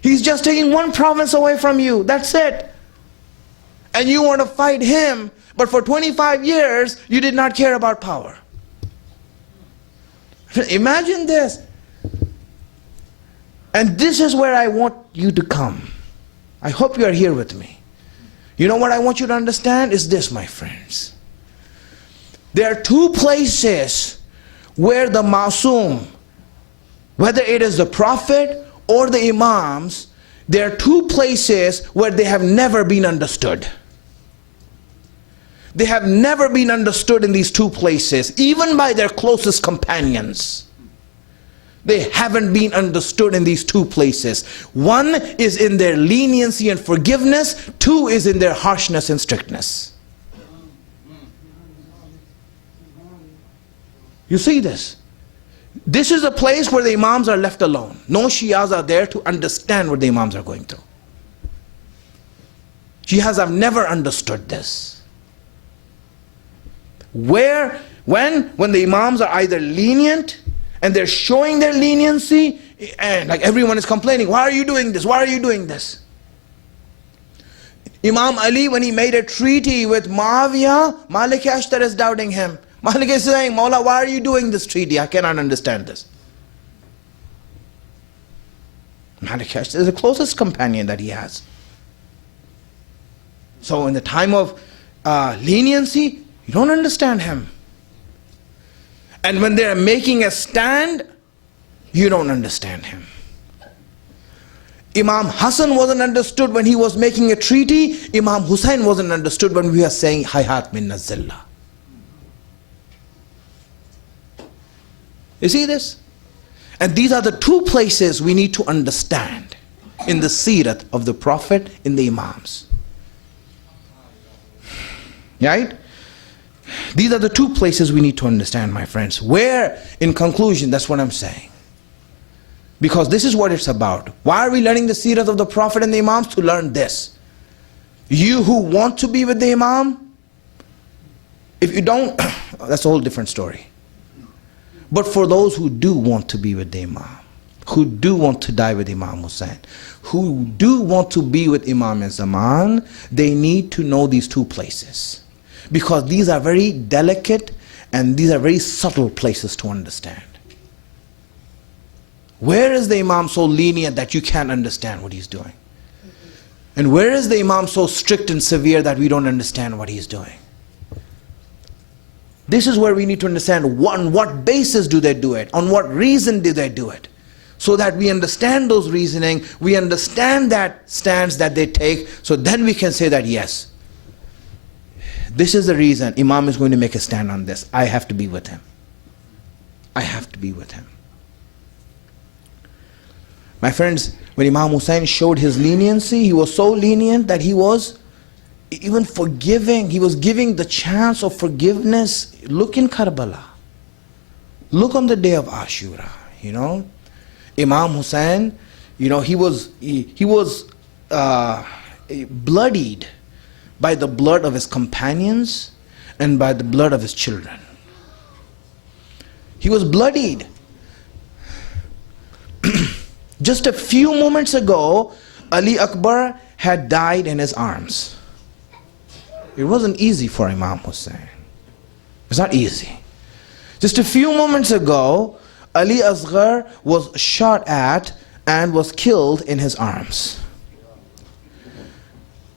He's just taking one province away from you. That's it. And you want to fight him, but for 25 years, you did not care about power. Imagine this. And this is where I want you to come. I hope you are here with me. You know what I want you to understand is this, my friends. There are two places where the Masoom, whether it is the Prophet or the Imams, there are two places where they have never been understood. They have never been understood in these two places, even by their closest companions. They haven't been understood in these two places. One is in their leniency and forgiveness. Two is in their harshness and strictness. You see this? This is a place where the Imams are left alone. No Shias are there to understand what the Imams are going through. Shias have never understood this. When the Imams are either lenient and they're showing their leniency, and like everyone is complaining, why are you doing this? Why are you doing this? Imam Ali, when he made a treaty with Muawiyah, Malik Ashtar is doubting him. Malik is saying, Maula, why are you doing this treaty? I cannot understand this. Malik Ashtar is the closest companion that he has. So in the time of leniency, you don't understand him. And when they're making a stand, you don't understand him. Imam Hassan wasn't understood when he was making a treaty. Imam Hussein wasn't understood when we were saying, Hayat min Nazillah. You see this? And these are the two places we need to understand in the seerat of the Prophet, in the Imams. Right? These are the two places we need to understand, my friends. Where, in conclusion, that's what I'm saying. Because this is what it's about. Why are we learning the seerat of the Prophet and the Imams? To learn this. You who want to be with the Imam, if you don't, that's a whole different story. But for those who do want to be with the Imam, who do want to die with Imam Hussein, who do want to be with Imam Zaman, they need to know these two places. Because these are very delicate and these are very subtle places to understand. Where is the Imam so lenient that you can't understand what he's doing? And where is the Imam so strict and severe that we don't understand what he's doing? This is where we need to understand on what basis do they do it? On what reason do they do it? So that we understand those reasoning, we understand that stance that they take, so then we can say that yes, this is the reason Imam is going to make a stand on this. I have to be with him. I have to be with him. My friends, when Imam Hussein showed his leniency, he was so lenient that he was even forgiving. He was giving the chance of forgiveness. Look in Karbala. Look on the day of Ashura. Imam Hussein, he was bloodied by the blood of his companions and by the blood of his children. He was bloodied. Just a few moments ago, Ali Akbar had died in his arms. It wasn't easy for Imam Hussein. It's not easy. Just a few moments ago, Ali Asghar was shot at and was killed in his arms.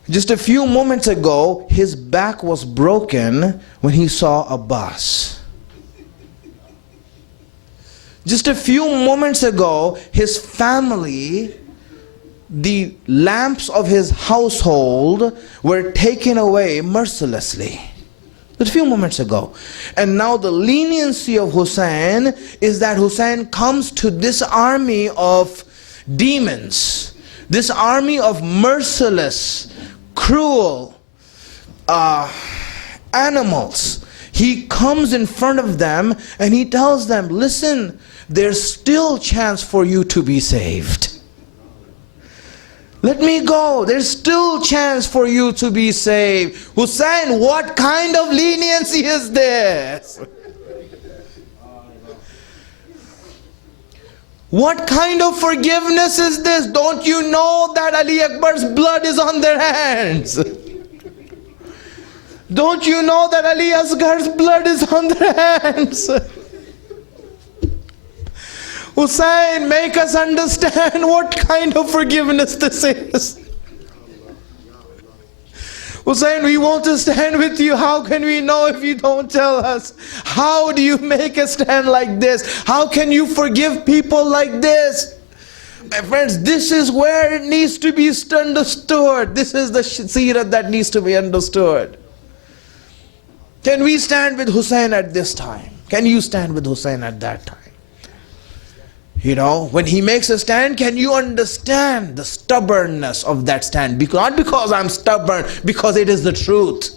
Just a few moments ago, his back was broken when he saw Abbas. Just a few moments ago, his family, the lamps of his household were taken away mercilessly. Just a few moments ago. And now the leniency of Hussein is that Hussein comes to this army of demons, this army of merciless, cruel animals. He comes in front of them and he tells them, listen, there's still chance for you to be saved. Let me go. There's still chance for you to be saved. Hussein, what kind of leniency is this? What kind of forgiveness is this? Don't you know that Ali Akbar's blood is on their hands? Don't you know that Ali Asghar's blood is on their hands? Hussein, make us understand what kind of forgiveness this is. Hussein, we want to stand with you. How can we know if you don't tell us? How do you make a stand like this? How can you forgive people like this? My friends, this is where it needs to be understood. This is the seerah that needs to be understood. Can we stand with Hussein at this time? Can you stand with Hussein at that time? You know, when he makes a stand, can you understand the stubbornness of that stand? Not because I'm stubborn, because it is the truth.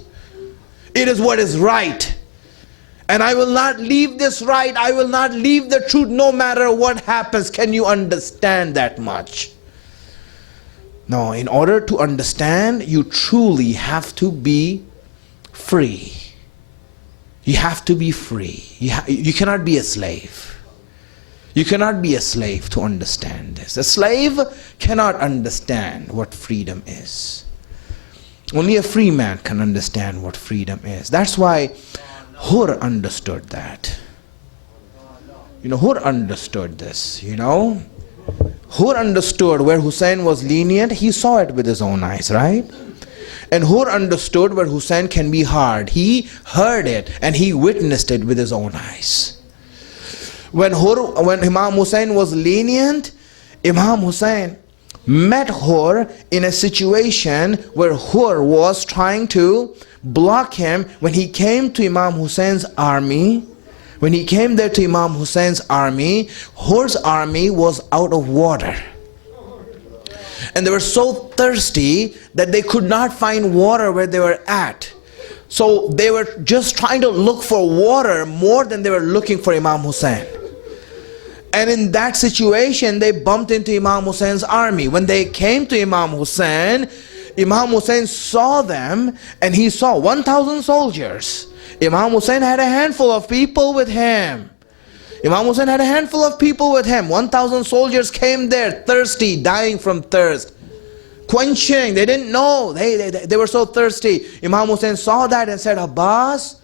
It is what is right. And I will not leave this right. I will not leave the truth no matter what happens. Can you understand that much? No, in order to understand, you truly have to be free. You have to be free. You cannot be a slave. You cannot be a slave to understand this. A slave cannot understand what freedom is. Only a free man can understand what freedom is. That's why Hur understood that. You know, Hur understood this, you know. Hur understood where Hussein was lenient. He saw it with his own eyes, right? And Hur understood where Hussein can be hard. He heard it and he witnessed it with his own eyes. When Imam Hussein was lenient, Imam Hussein met Hur in a situation where Hur was trying to block him. When he came to Imam Hussein's army, when he came there to Imam Hussein's army, Hur's army was out of water. And they were so thirsty that they could not find water where they were at. So they were just trying to look for water more than they were looking for Imam Hussein. And in that situation, they bumped into Imam Hussein's army. When they came to Imam Hussein saw them, and he saw 1,000 soldiers. Imam Hussein had a handful of people with him. 1,000 soldiers came there, thirsty, dying from thirst, quenching. They didn't know. They were so thirsty. Imam Hussein saw that and said, Abbas,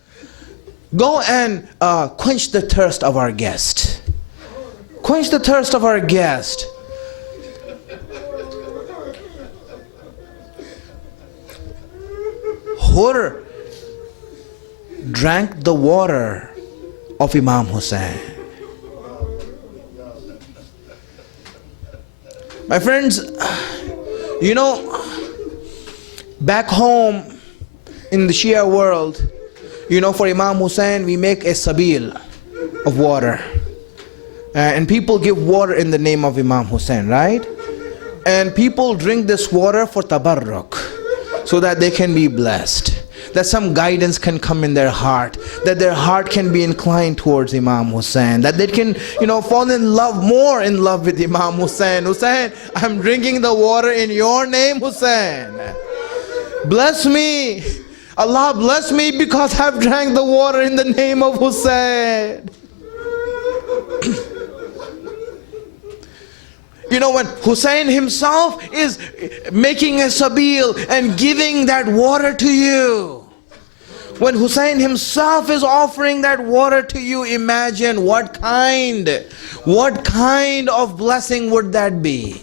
go and quench the thirst of our guest. Quench the thirst of our guest. Hur drank the water of Imam Hussein. My friends, you know, back home in the Shia world, you know, for Imam Hussein, we make a sabil of water. And people give water in the name of Imam Hussein, right? And people drink this water for tabarruk, so that they can be blessed, that some guidance can come in their heart, that their heart can be inclined towards Imam Hussein, that they can, you know, fall in love, more in love with Imam Hussein. Hussein, I'm drinking the water in your name, Hussein. Bless me. Allah bless me because I've drank the water in the name of Hussein. You know, when Hussein himself is making a sabil and giving that water to you, when Hussein himself is offering that water to you, imagine what kind of blessing would that be?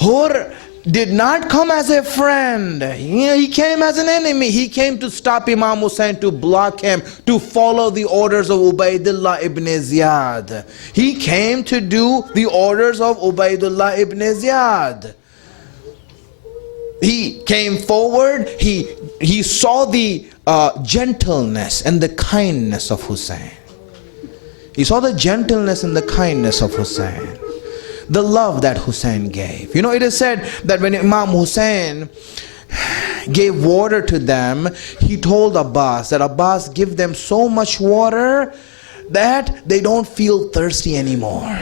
Hur did not come as a friend. You know, he came as an enemy. He came to stop Imam Hussein, to block him, to follow the orders of Ubaidullah ibn Ziyad. He came to do the orders of Ubaidullah ibn Ziyad. He came forward. He saw the gentleness and the kindness of Hussein. He saw the gentleness and the kindness of Hussein. The love that Hussein gave. You know, it is said that when Imam Hussein gave water to them, he told Abbas that, Abbas, give them so much water that they don't feel thirsty anymore.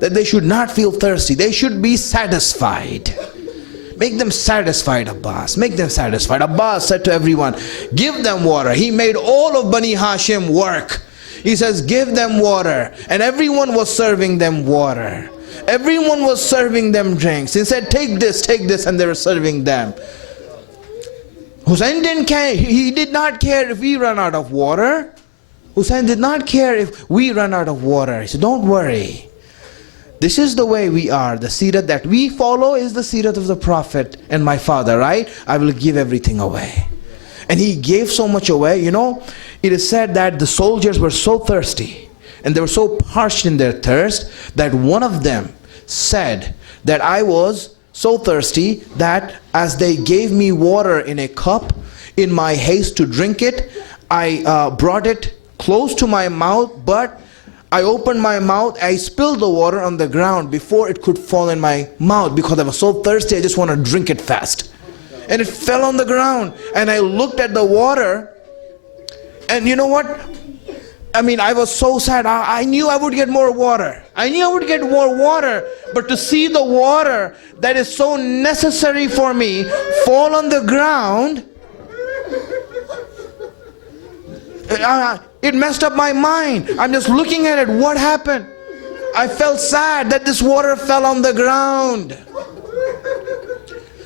That they should not feel thirsty. They should be satisfied. Make them satisfied, Abbas. Make them satisfied. Abbas said to everyone, give them water. He made all of Bani Hashim work. He says, give them water. And everyone was serving them water. Everyone was serving them drinks. He said, take this, and they were serving them. Hussein didn't care. He did not care if we run out of water. Hussein did not care if we run out of water. He said, don't worry. This is the way we are. The seerah that we follow is the seerah of the Prophet and my father, right? I will give everything away. And he gave so much away, you know. It is said that the soldiers were so thirsty. and they were so parched in their thirst that one of them said that I was so thirsty that as they gave me water in a cup, in my haste to drink it, I brought it close to my mouth, but I opened my mouth, I spilled the water on the ground before it could fall in my mouth because I was so thirsty, I just want to drink it fast. And it fell on the ground, and I looked at the water, and you know what? I mean, I was so sad. I knew I would get more water. I knew I would get more water, but to see the water that is so necessary for me fall on the ground, it messed up my mind. I'm just looking at it. What happened? I felt sad that this water fell on the ground.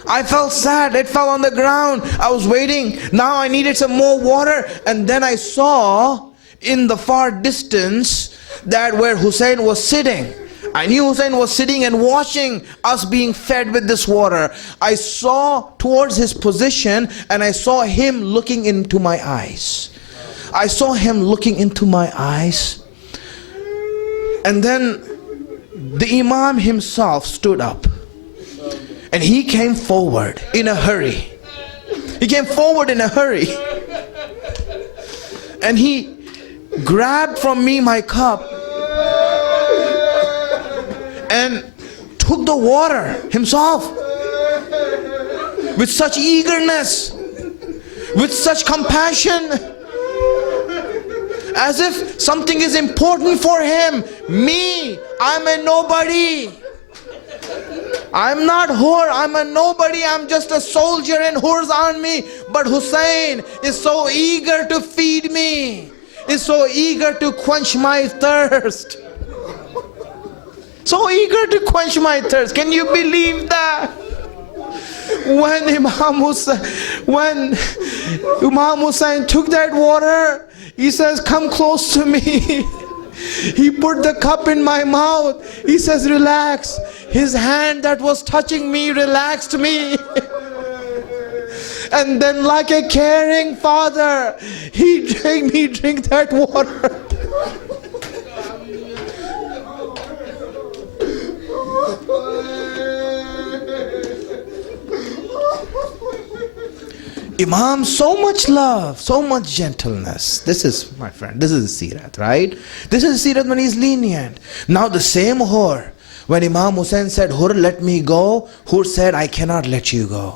I felt sad. It fell on the ground. I was waiting. Now I needed some more water. And then I saw in the far distance that where Hussein was sitting. I knew Hussein was sitting and watching us being fed with this water. I saw towards his position, and I saw him looking into my eyes. I saw him looking into my eyes. And then the Imam himself stood up. And he came forward in a hurry. He came forward in a hurry. And he grabbed from me my cup and took the water himself with such eagerness, with such compassion, as if something is important for him. Me, I'm a nobody. I'm not Hur, I'm a nobody, I'm just a soldier in Hur's army. But Hussein is so eager to feed me, is so eager to quench my thirst. So eager to quench my thirst. Can you believe that? When Imam Hussein took that water, he says, come close to me. He put the cup in my mouth. He says, relax. His hand that was touching me relaxed me. And then like a caring father, he made me drink that water. Imam, so much love, so much gentleness. This is, my friend, this is the Sirat, right? This is the Sirat when he's lenient. Now the same Hur, when Imam Hussein said, Hur, let me go, Hur said, I cannot let you go.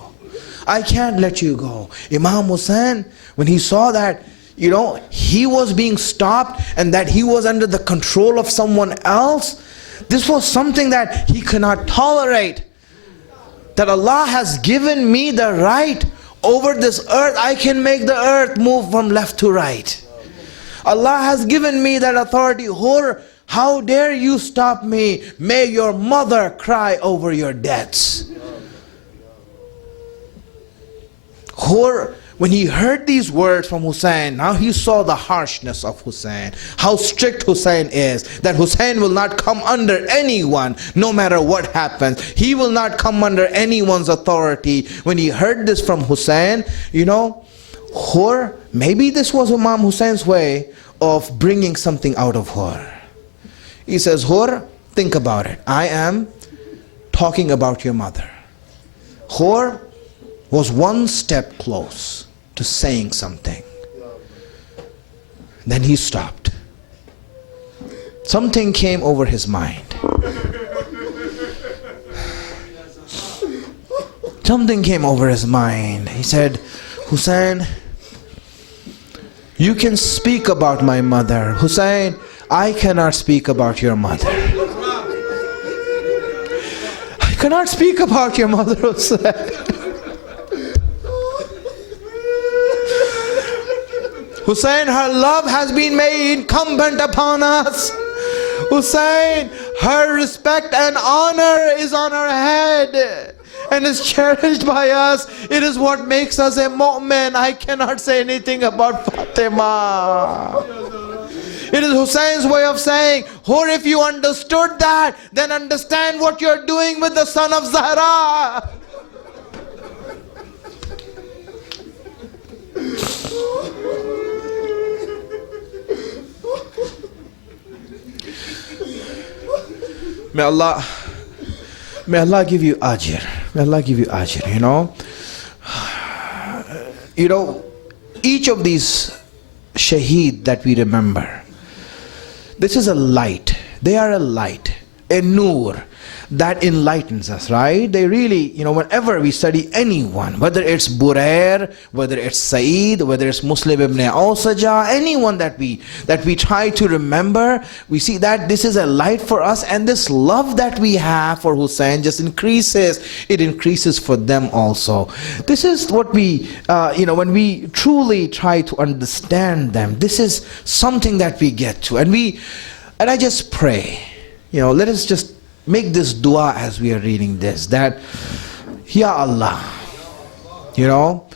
I can't let you go. Imam Hussein, when he saw that, he was being stopped and that he was under the control of someone else, this was something that he cannot tolerate. That Allah has given me the right over this earth. I can make the earth move from left to right. Allah has given me that authority. Hur, how dare you stop me? May your mother cry over your debts. Hur, when he heard these words from Hussein, now he saw the harshness of Hussein, how strict Hussein is, that Hussein will not come under anyone, no matter what happens. He will not come under anyone's authority. When he heard this from Hussein, Hur, maybe this was Imam Hussein's way of bringing something out of Hur. He says, Hur, think about it. I am talking about your mother. Hur was one step close to saying something. Then he stopped. Something came over his mind. Something came over his mind. He said, Hussein, you can speak about my mother. Hussein, I cannot speak about your mother. I cannot speak about your mother, Hussein. Hussein, her love has been made incumbent upon us. Hussein, her respect and honor is on her head and is cherished by us. It is what makes us a mu'min. I cannot say anything about Fatima. It is Hussein's way of saying, Hur, if you understood that, then understand what you're doing with the son of Zahra. May Allah, may Allah give you ajr. May Allah give you ajr, you know. You know, each of these shaheed that we remember, this is a light. They are a light, a nur that enlightens us, right? They really, you know, whenever we study anyone, whether it's Burair, whether it's Saeed, whether it's Muslim ibn Awsaja, anyone that we try to remember, we see that this is a light for us, and this love that we have for Hussein just increases. It increases for them also. This is what we, you know, when we truly try to understand them, this is something that we get to. And I just pray, you know, let us just make this dua as we are reading this, that, Ya Allah, you know,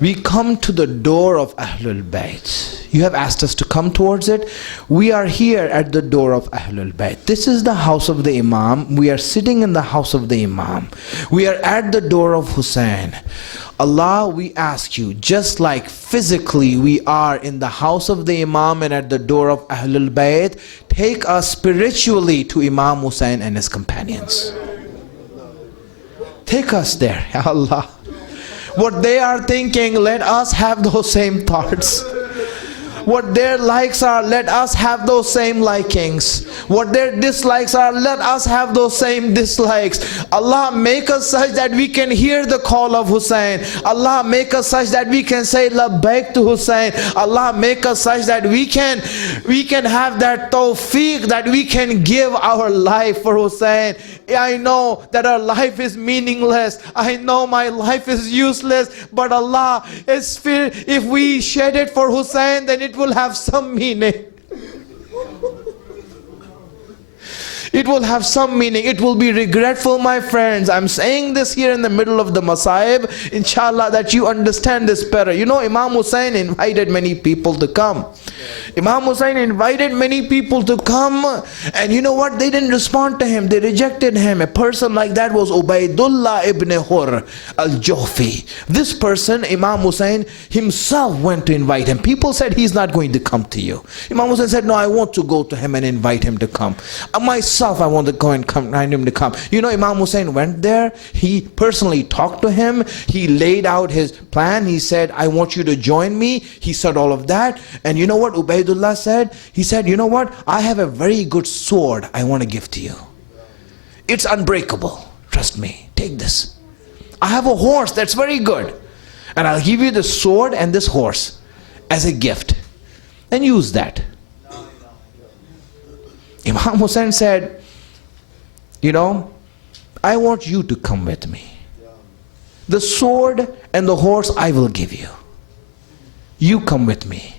we come to the door of Ahlul Bayt. You have asked us to come towards it. We are here at the door of Ahlul Bayt. This is the house of the Imam. We are sitting in the house of the Imam. We are at the door of Hussein. Allah, we ask you, just like physically we are in the house of the Imam and at the door of Ahlul Bayt, take us spiritually to Imam Hussein and his companions. Take us there, Ya Allah. What they are thinking, let us have those same thoughts. What their likes are, let us have those same likings. What their dislikes are, let us have those same dislikes. Allah, make us such that we can hear the call of Hussein. Allah, make us such that we can say labbaik to Hussein. Allah, make us such that we can have that tawfiq, that we can give our life for Hussein. I know that our life is meaningless. I know my life is useless. But Allah, if we shed it for Hussein, then it will have some meaning. It will have some meaning. It will be regretful, my friends. I'm saying this here in the middle of the Masaib, inshallah, that you understand this better. You know, Imam Hussein invited many people to come. Imam Hussein invited many people to come, and you know what? They didn't respond to him. They rejected him. A person like that was Ubaidullah ibn Hur al-Juhfi. This person, Imam Hussein himself went to invite him. People said, he's not going to come to you. Imam Hussein said, no, I want to go to him and invite him to come. Myself, I want to go and invite him to come. You know, Imam Hussein went there. He personally talked to him. He laid out his plan. He said, I want you to join me. He said all of that. And you know what Ubaidullah said? He said, you know what? I have a very good sword I want to give to you. It's unbreakable. Trust me. Take this. I have a horse that's very good. And I'll give you the sword and this horse as a gift. And use that. Imam Hussein said, you know, I want you to come with me. The sword and the horse I will give you. You come with me.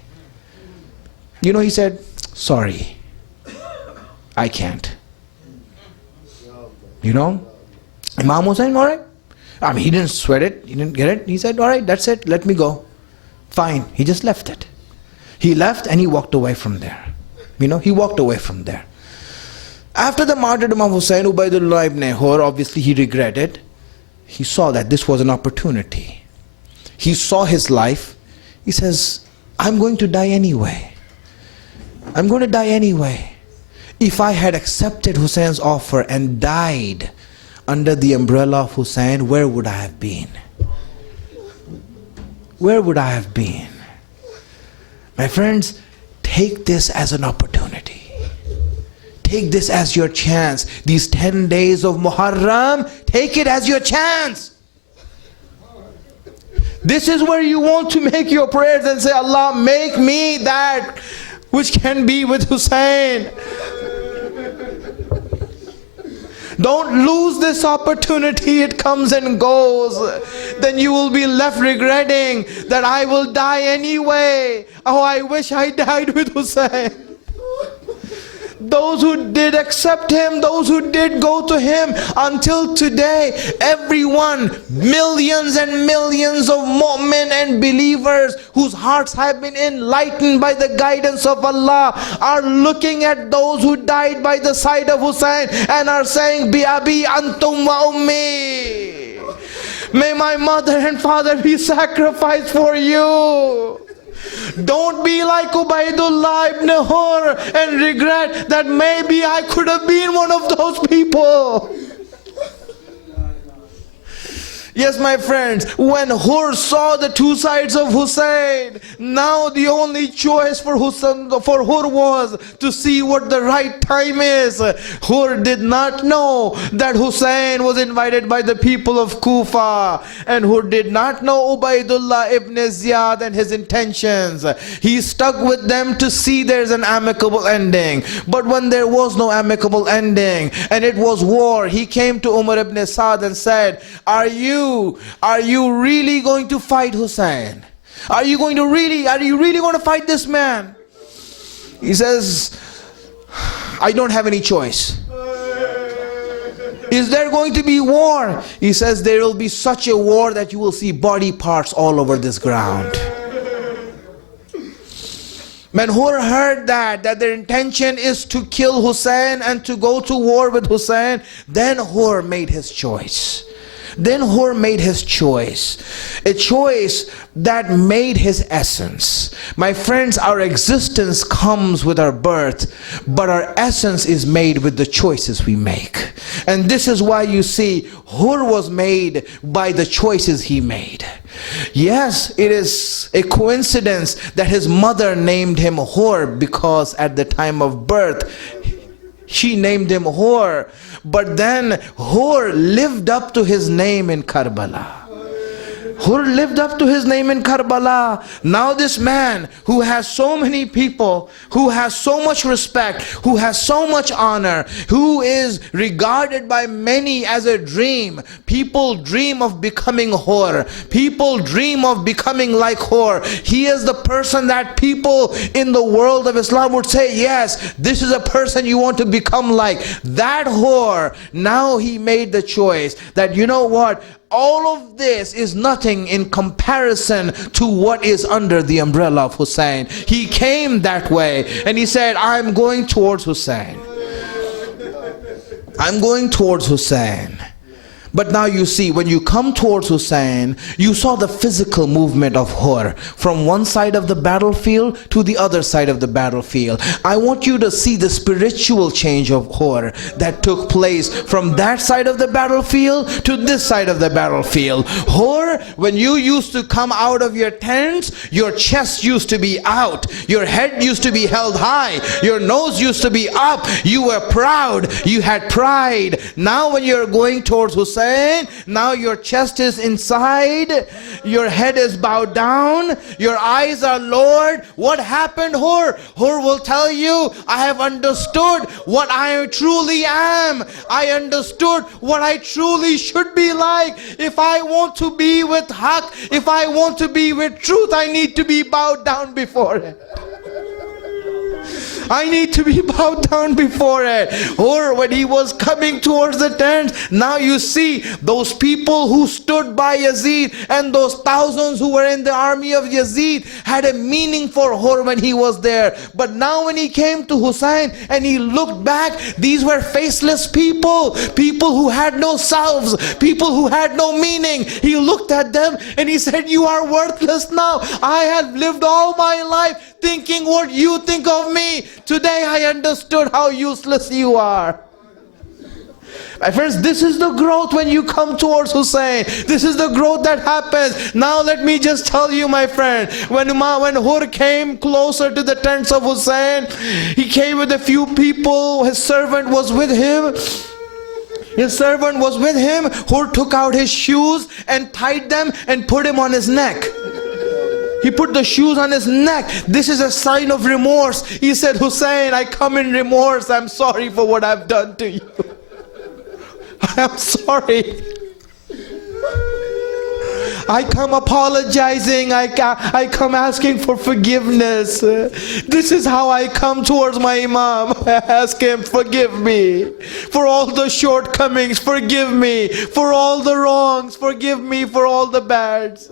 You know, he said, sorry, I can't. You know, Imam Hussein, all right. I mean, he didn't sweat it. He didn't get it. He said, all right, that's it. Let me go. Fine. He just left it. He left and he walked away from there. You know, he walked away from there. After the martyrdom of Hussein, Ubaidullah ibn Hur, obviously he regretted. He saw that this was an opportunity. He saw his life. He says, I'm going to die anyway. I'm going to die anyway. If I had accepted Hussein's offer and died under the umbrella of Hussein, where would I have been? Where would I have been? My friends, take this as an opportunity. Take this as your chance. These 10 days of Muharram, take it as your chance. This is where you want to make your prayers and say, Allah, make me that which can be with Hussein. Don't lose this opportunity. It comes and goes. Then you will be left regretting that I will die anyway. Oh, I wish I died with Hussein. Those who did accept him, those who did go to him, until today, everyone, millions and millions of mu'min and believers whose hearts have been enlightened by the guidance of Allah are looking at those who died by the side of Hussein and are saying, Bi abi antum wa ummi. May my mother and father be sacrificed for you. Don't be like Ubaidullah ibn Hur and regret that maybe I could have been one of those people. Yes, my friends, when Hur saw the two sides of Hussein, now the only choice for Hur was to see what the right time is. Hur did not know that Hussein was invited by the people of Kufa, and Hur did not know Ubaidullah ibn Ziyad and his intentions. He stuck with them to see there's an amicable ending. But when there was no amicable ending and it was war, he came to Umar ibn Saad and said, Are you really going to fight Hussein? Are you really going to fight this man? He says, I don't have any choice. Is there going to be war? He says, there will be such a war that you will see body parts all over this ground. When Hur heard that their intention is to kill Hussein and to go to war with Hussein, then Hur made his choice. Then Hur made his choice, a choice that made his essence. My friends, our existence comes with our birth, but our essence is made with the choices we make. And this is why you see Hur was made by the choices he made. Yes, it is a coincidence that his mother named him Hur because at the time of birth, she named him Hur, but then Hur lived up to his name in Karbala. Hur lived up to his name in Karbala. Now this man who has so many people, who has so much respect, who has so much honor, who is regarded by many as a dream. People dream of becoming Hur. People dream of becoming like Hur. He is the person that people in the world of Islam would say, yes, this is a person you want to become like. That Hur, now he made the choice that, you know what? All of this is nothing in comparison to what is under the umbrella of Hussein. He came that way and he said, I'm going towards Hussein. I'm going towards Hussein. But now you see, when you come towards Hussein, you saw the physical movement of Hur from one side of the battlefield to the other side of the battlefield. I want you to see the spiritual change of Hur that took place from that side of the battlefield to this side of the battlefield. Hur, when you used to come out of your tents, your chest used to be out, your head used to be held high, your nose used to be up, you were proud, you had pride. Now when you're going towards Hussein, now your chest is inside, your head is bowed down, your eyes are lowered. What happened, Hur? Hur will tell you, I have understood what I truly am. I understood what I truly should be like. If I want to be with Haq, if I want to be with truth, I need to be bowed down before it. I need to be bowed down before it. Or when he was coming towards the tent, now you see those people who stood by Yazid and those thousands who were in the army of Yazid had a meaning for Hur when he was there. But now when he came to Hussein and he looked back, these were faceless people, people who had no selves, people who had no meaning. He looked at them and he said, you are worthless now. I have lived all my life thinking what you think of me. Today I understood how useless you are. My friends, this is the growth when you come towards Hussein. This is the growth that happens. Now let me just tell you, my friend, when Hur came closer to the tents of Hussein, he came with a few people. His servant was with him. His servant was with him. Hur took out his shoes and tied them and put him on his neck. He put the shoes on his neck. This is a sign of remorse. He said, Hussein, I come in remorse. I'm sorry for what I've done to you. I'm sorry. I come apologizing. I come asking for forgiveness. This is how I come towards my Imam. I ask him, forgive me for all the shortcomings. Forgive me for all the wrongs. Forgive me for all the bads.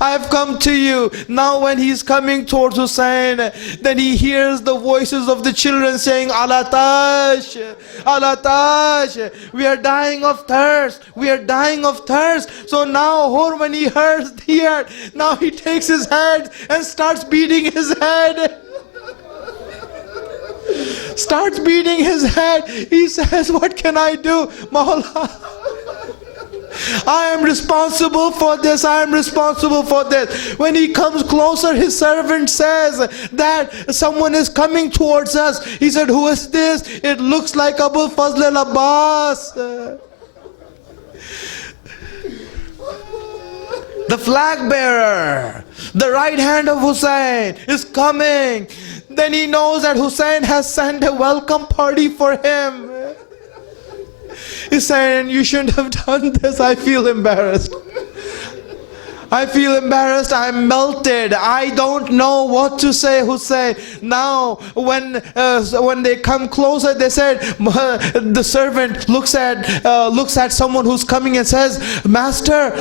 I have come to you. Now when he's coming towards Hussein, then he hears the voices of the children saying, Alatash, Alatash, we are dying of thirst, we are dying of thirst. So now Hur, when he hears here, now he takes his hand and starts beating his head. Starts beating his head. He says, what can I do, Maula? I am responsible for this, I am responsible for this. When he comes closer, his servant says that someone is coming towards us. He said, who is this? It looks like Abu Fazl al-Abbas, the flag bearer, the right hand of Hussein is coming. Then he knows that Hussein has sent a welcome party for him. He's saying, you shouldn't have done this. I feel embarrassed. I feel embarrassed. I'm melted. I don't know what to say, Hussein. Now, when they come closer, they said, the servant looks at someone who's coming and says, Master,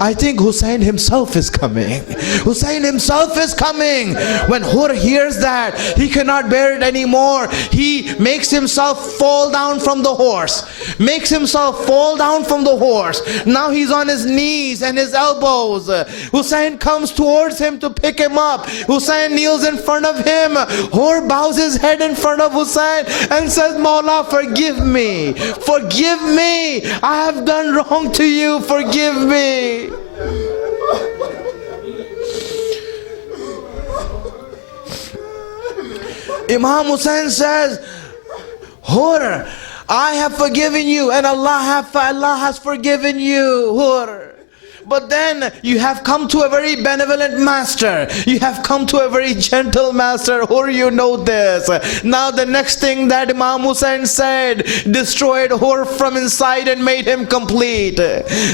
I think Hussein himself is coming. Hussein himself is coming. When Hur hears that, he cannot bear it anymore. He makes himself fall down from the horse. Makes himself fall down from the horse. Now he's on his knees and his elbows. Hussein comes towards him to pick him up. Hussein kneels in front of him. Hur bows his head in front of Hussein and says, Maula, forgive me. Forgive me. I have done wrong to you. Forgive me. Imam Hussein says, Hur, I have forgiven you and Allah has forgiven you, Hur. But then you have come to a very benevolent master. You have come to a very gentle master. Hur, you know this. Now the next thing that Imam Hussein said destroyed Hur from inside and made him complete.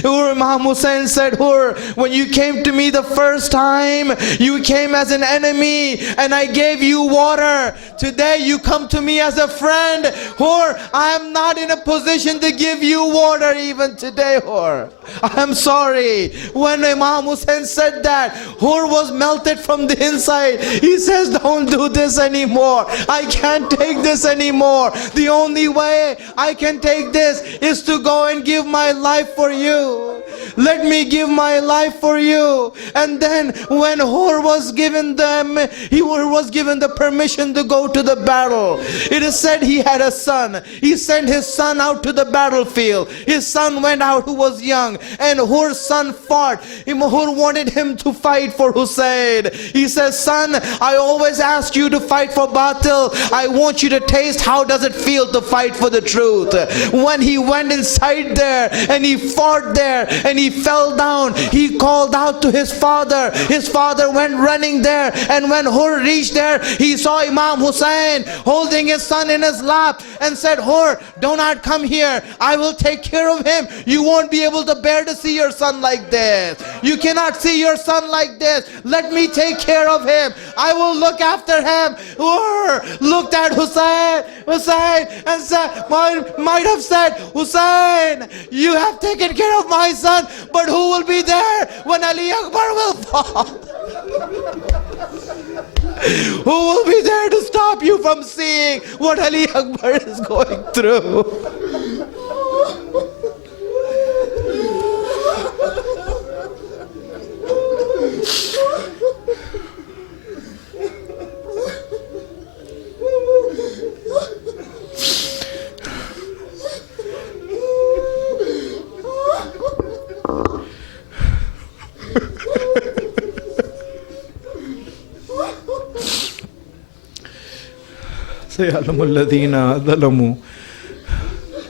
Imam Hussein said, Hur, when you came to me the first time, you came as an enemy and I gave you water. Today you come to me as a friend. Hur, I am not in a position to give you water even today, Hur. I am sorry. When Imam Hussein said that, Hur was melted from the inside. He says, don't do this anymore. I can't take this anymore. The only way I can take this is to go and give my life for you. Let me give my life for you. And then when Hur was given the permission to go to the battle, it is said he had a son. He sent his son out to the battlefield. His son went out who was young, and Hur's son fought. Hur wanted him to fight for Hussein. He says, son, I always ask you to fight for batil. I want you to taste how does it feel to fight for the truth. When he went inside there and he fought there and he fell down, he called out to his father. His father went running there, and when Hur reached there, he saw Imam Hussein holding his son in his lap and said, Hur, do not come here. I will take care of him. You won't be able to bear to see your son like this. You cannot see your son like this. Let me take care of him. I will look after him. Hur looked at Hussein and said, might have said, Hussein, you have taken care of my son, but who will be there when Ali Akbar will fall? Who will be there to stop you from seeing what Ali Akbar is going through? سيعلم الذين ظلموا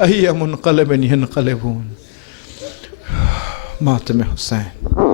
أي منقلب ينقلبون. ماتم حسين.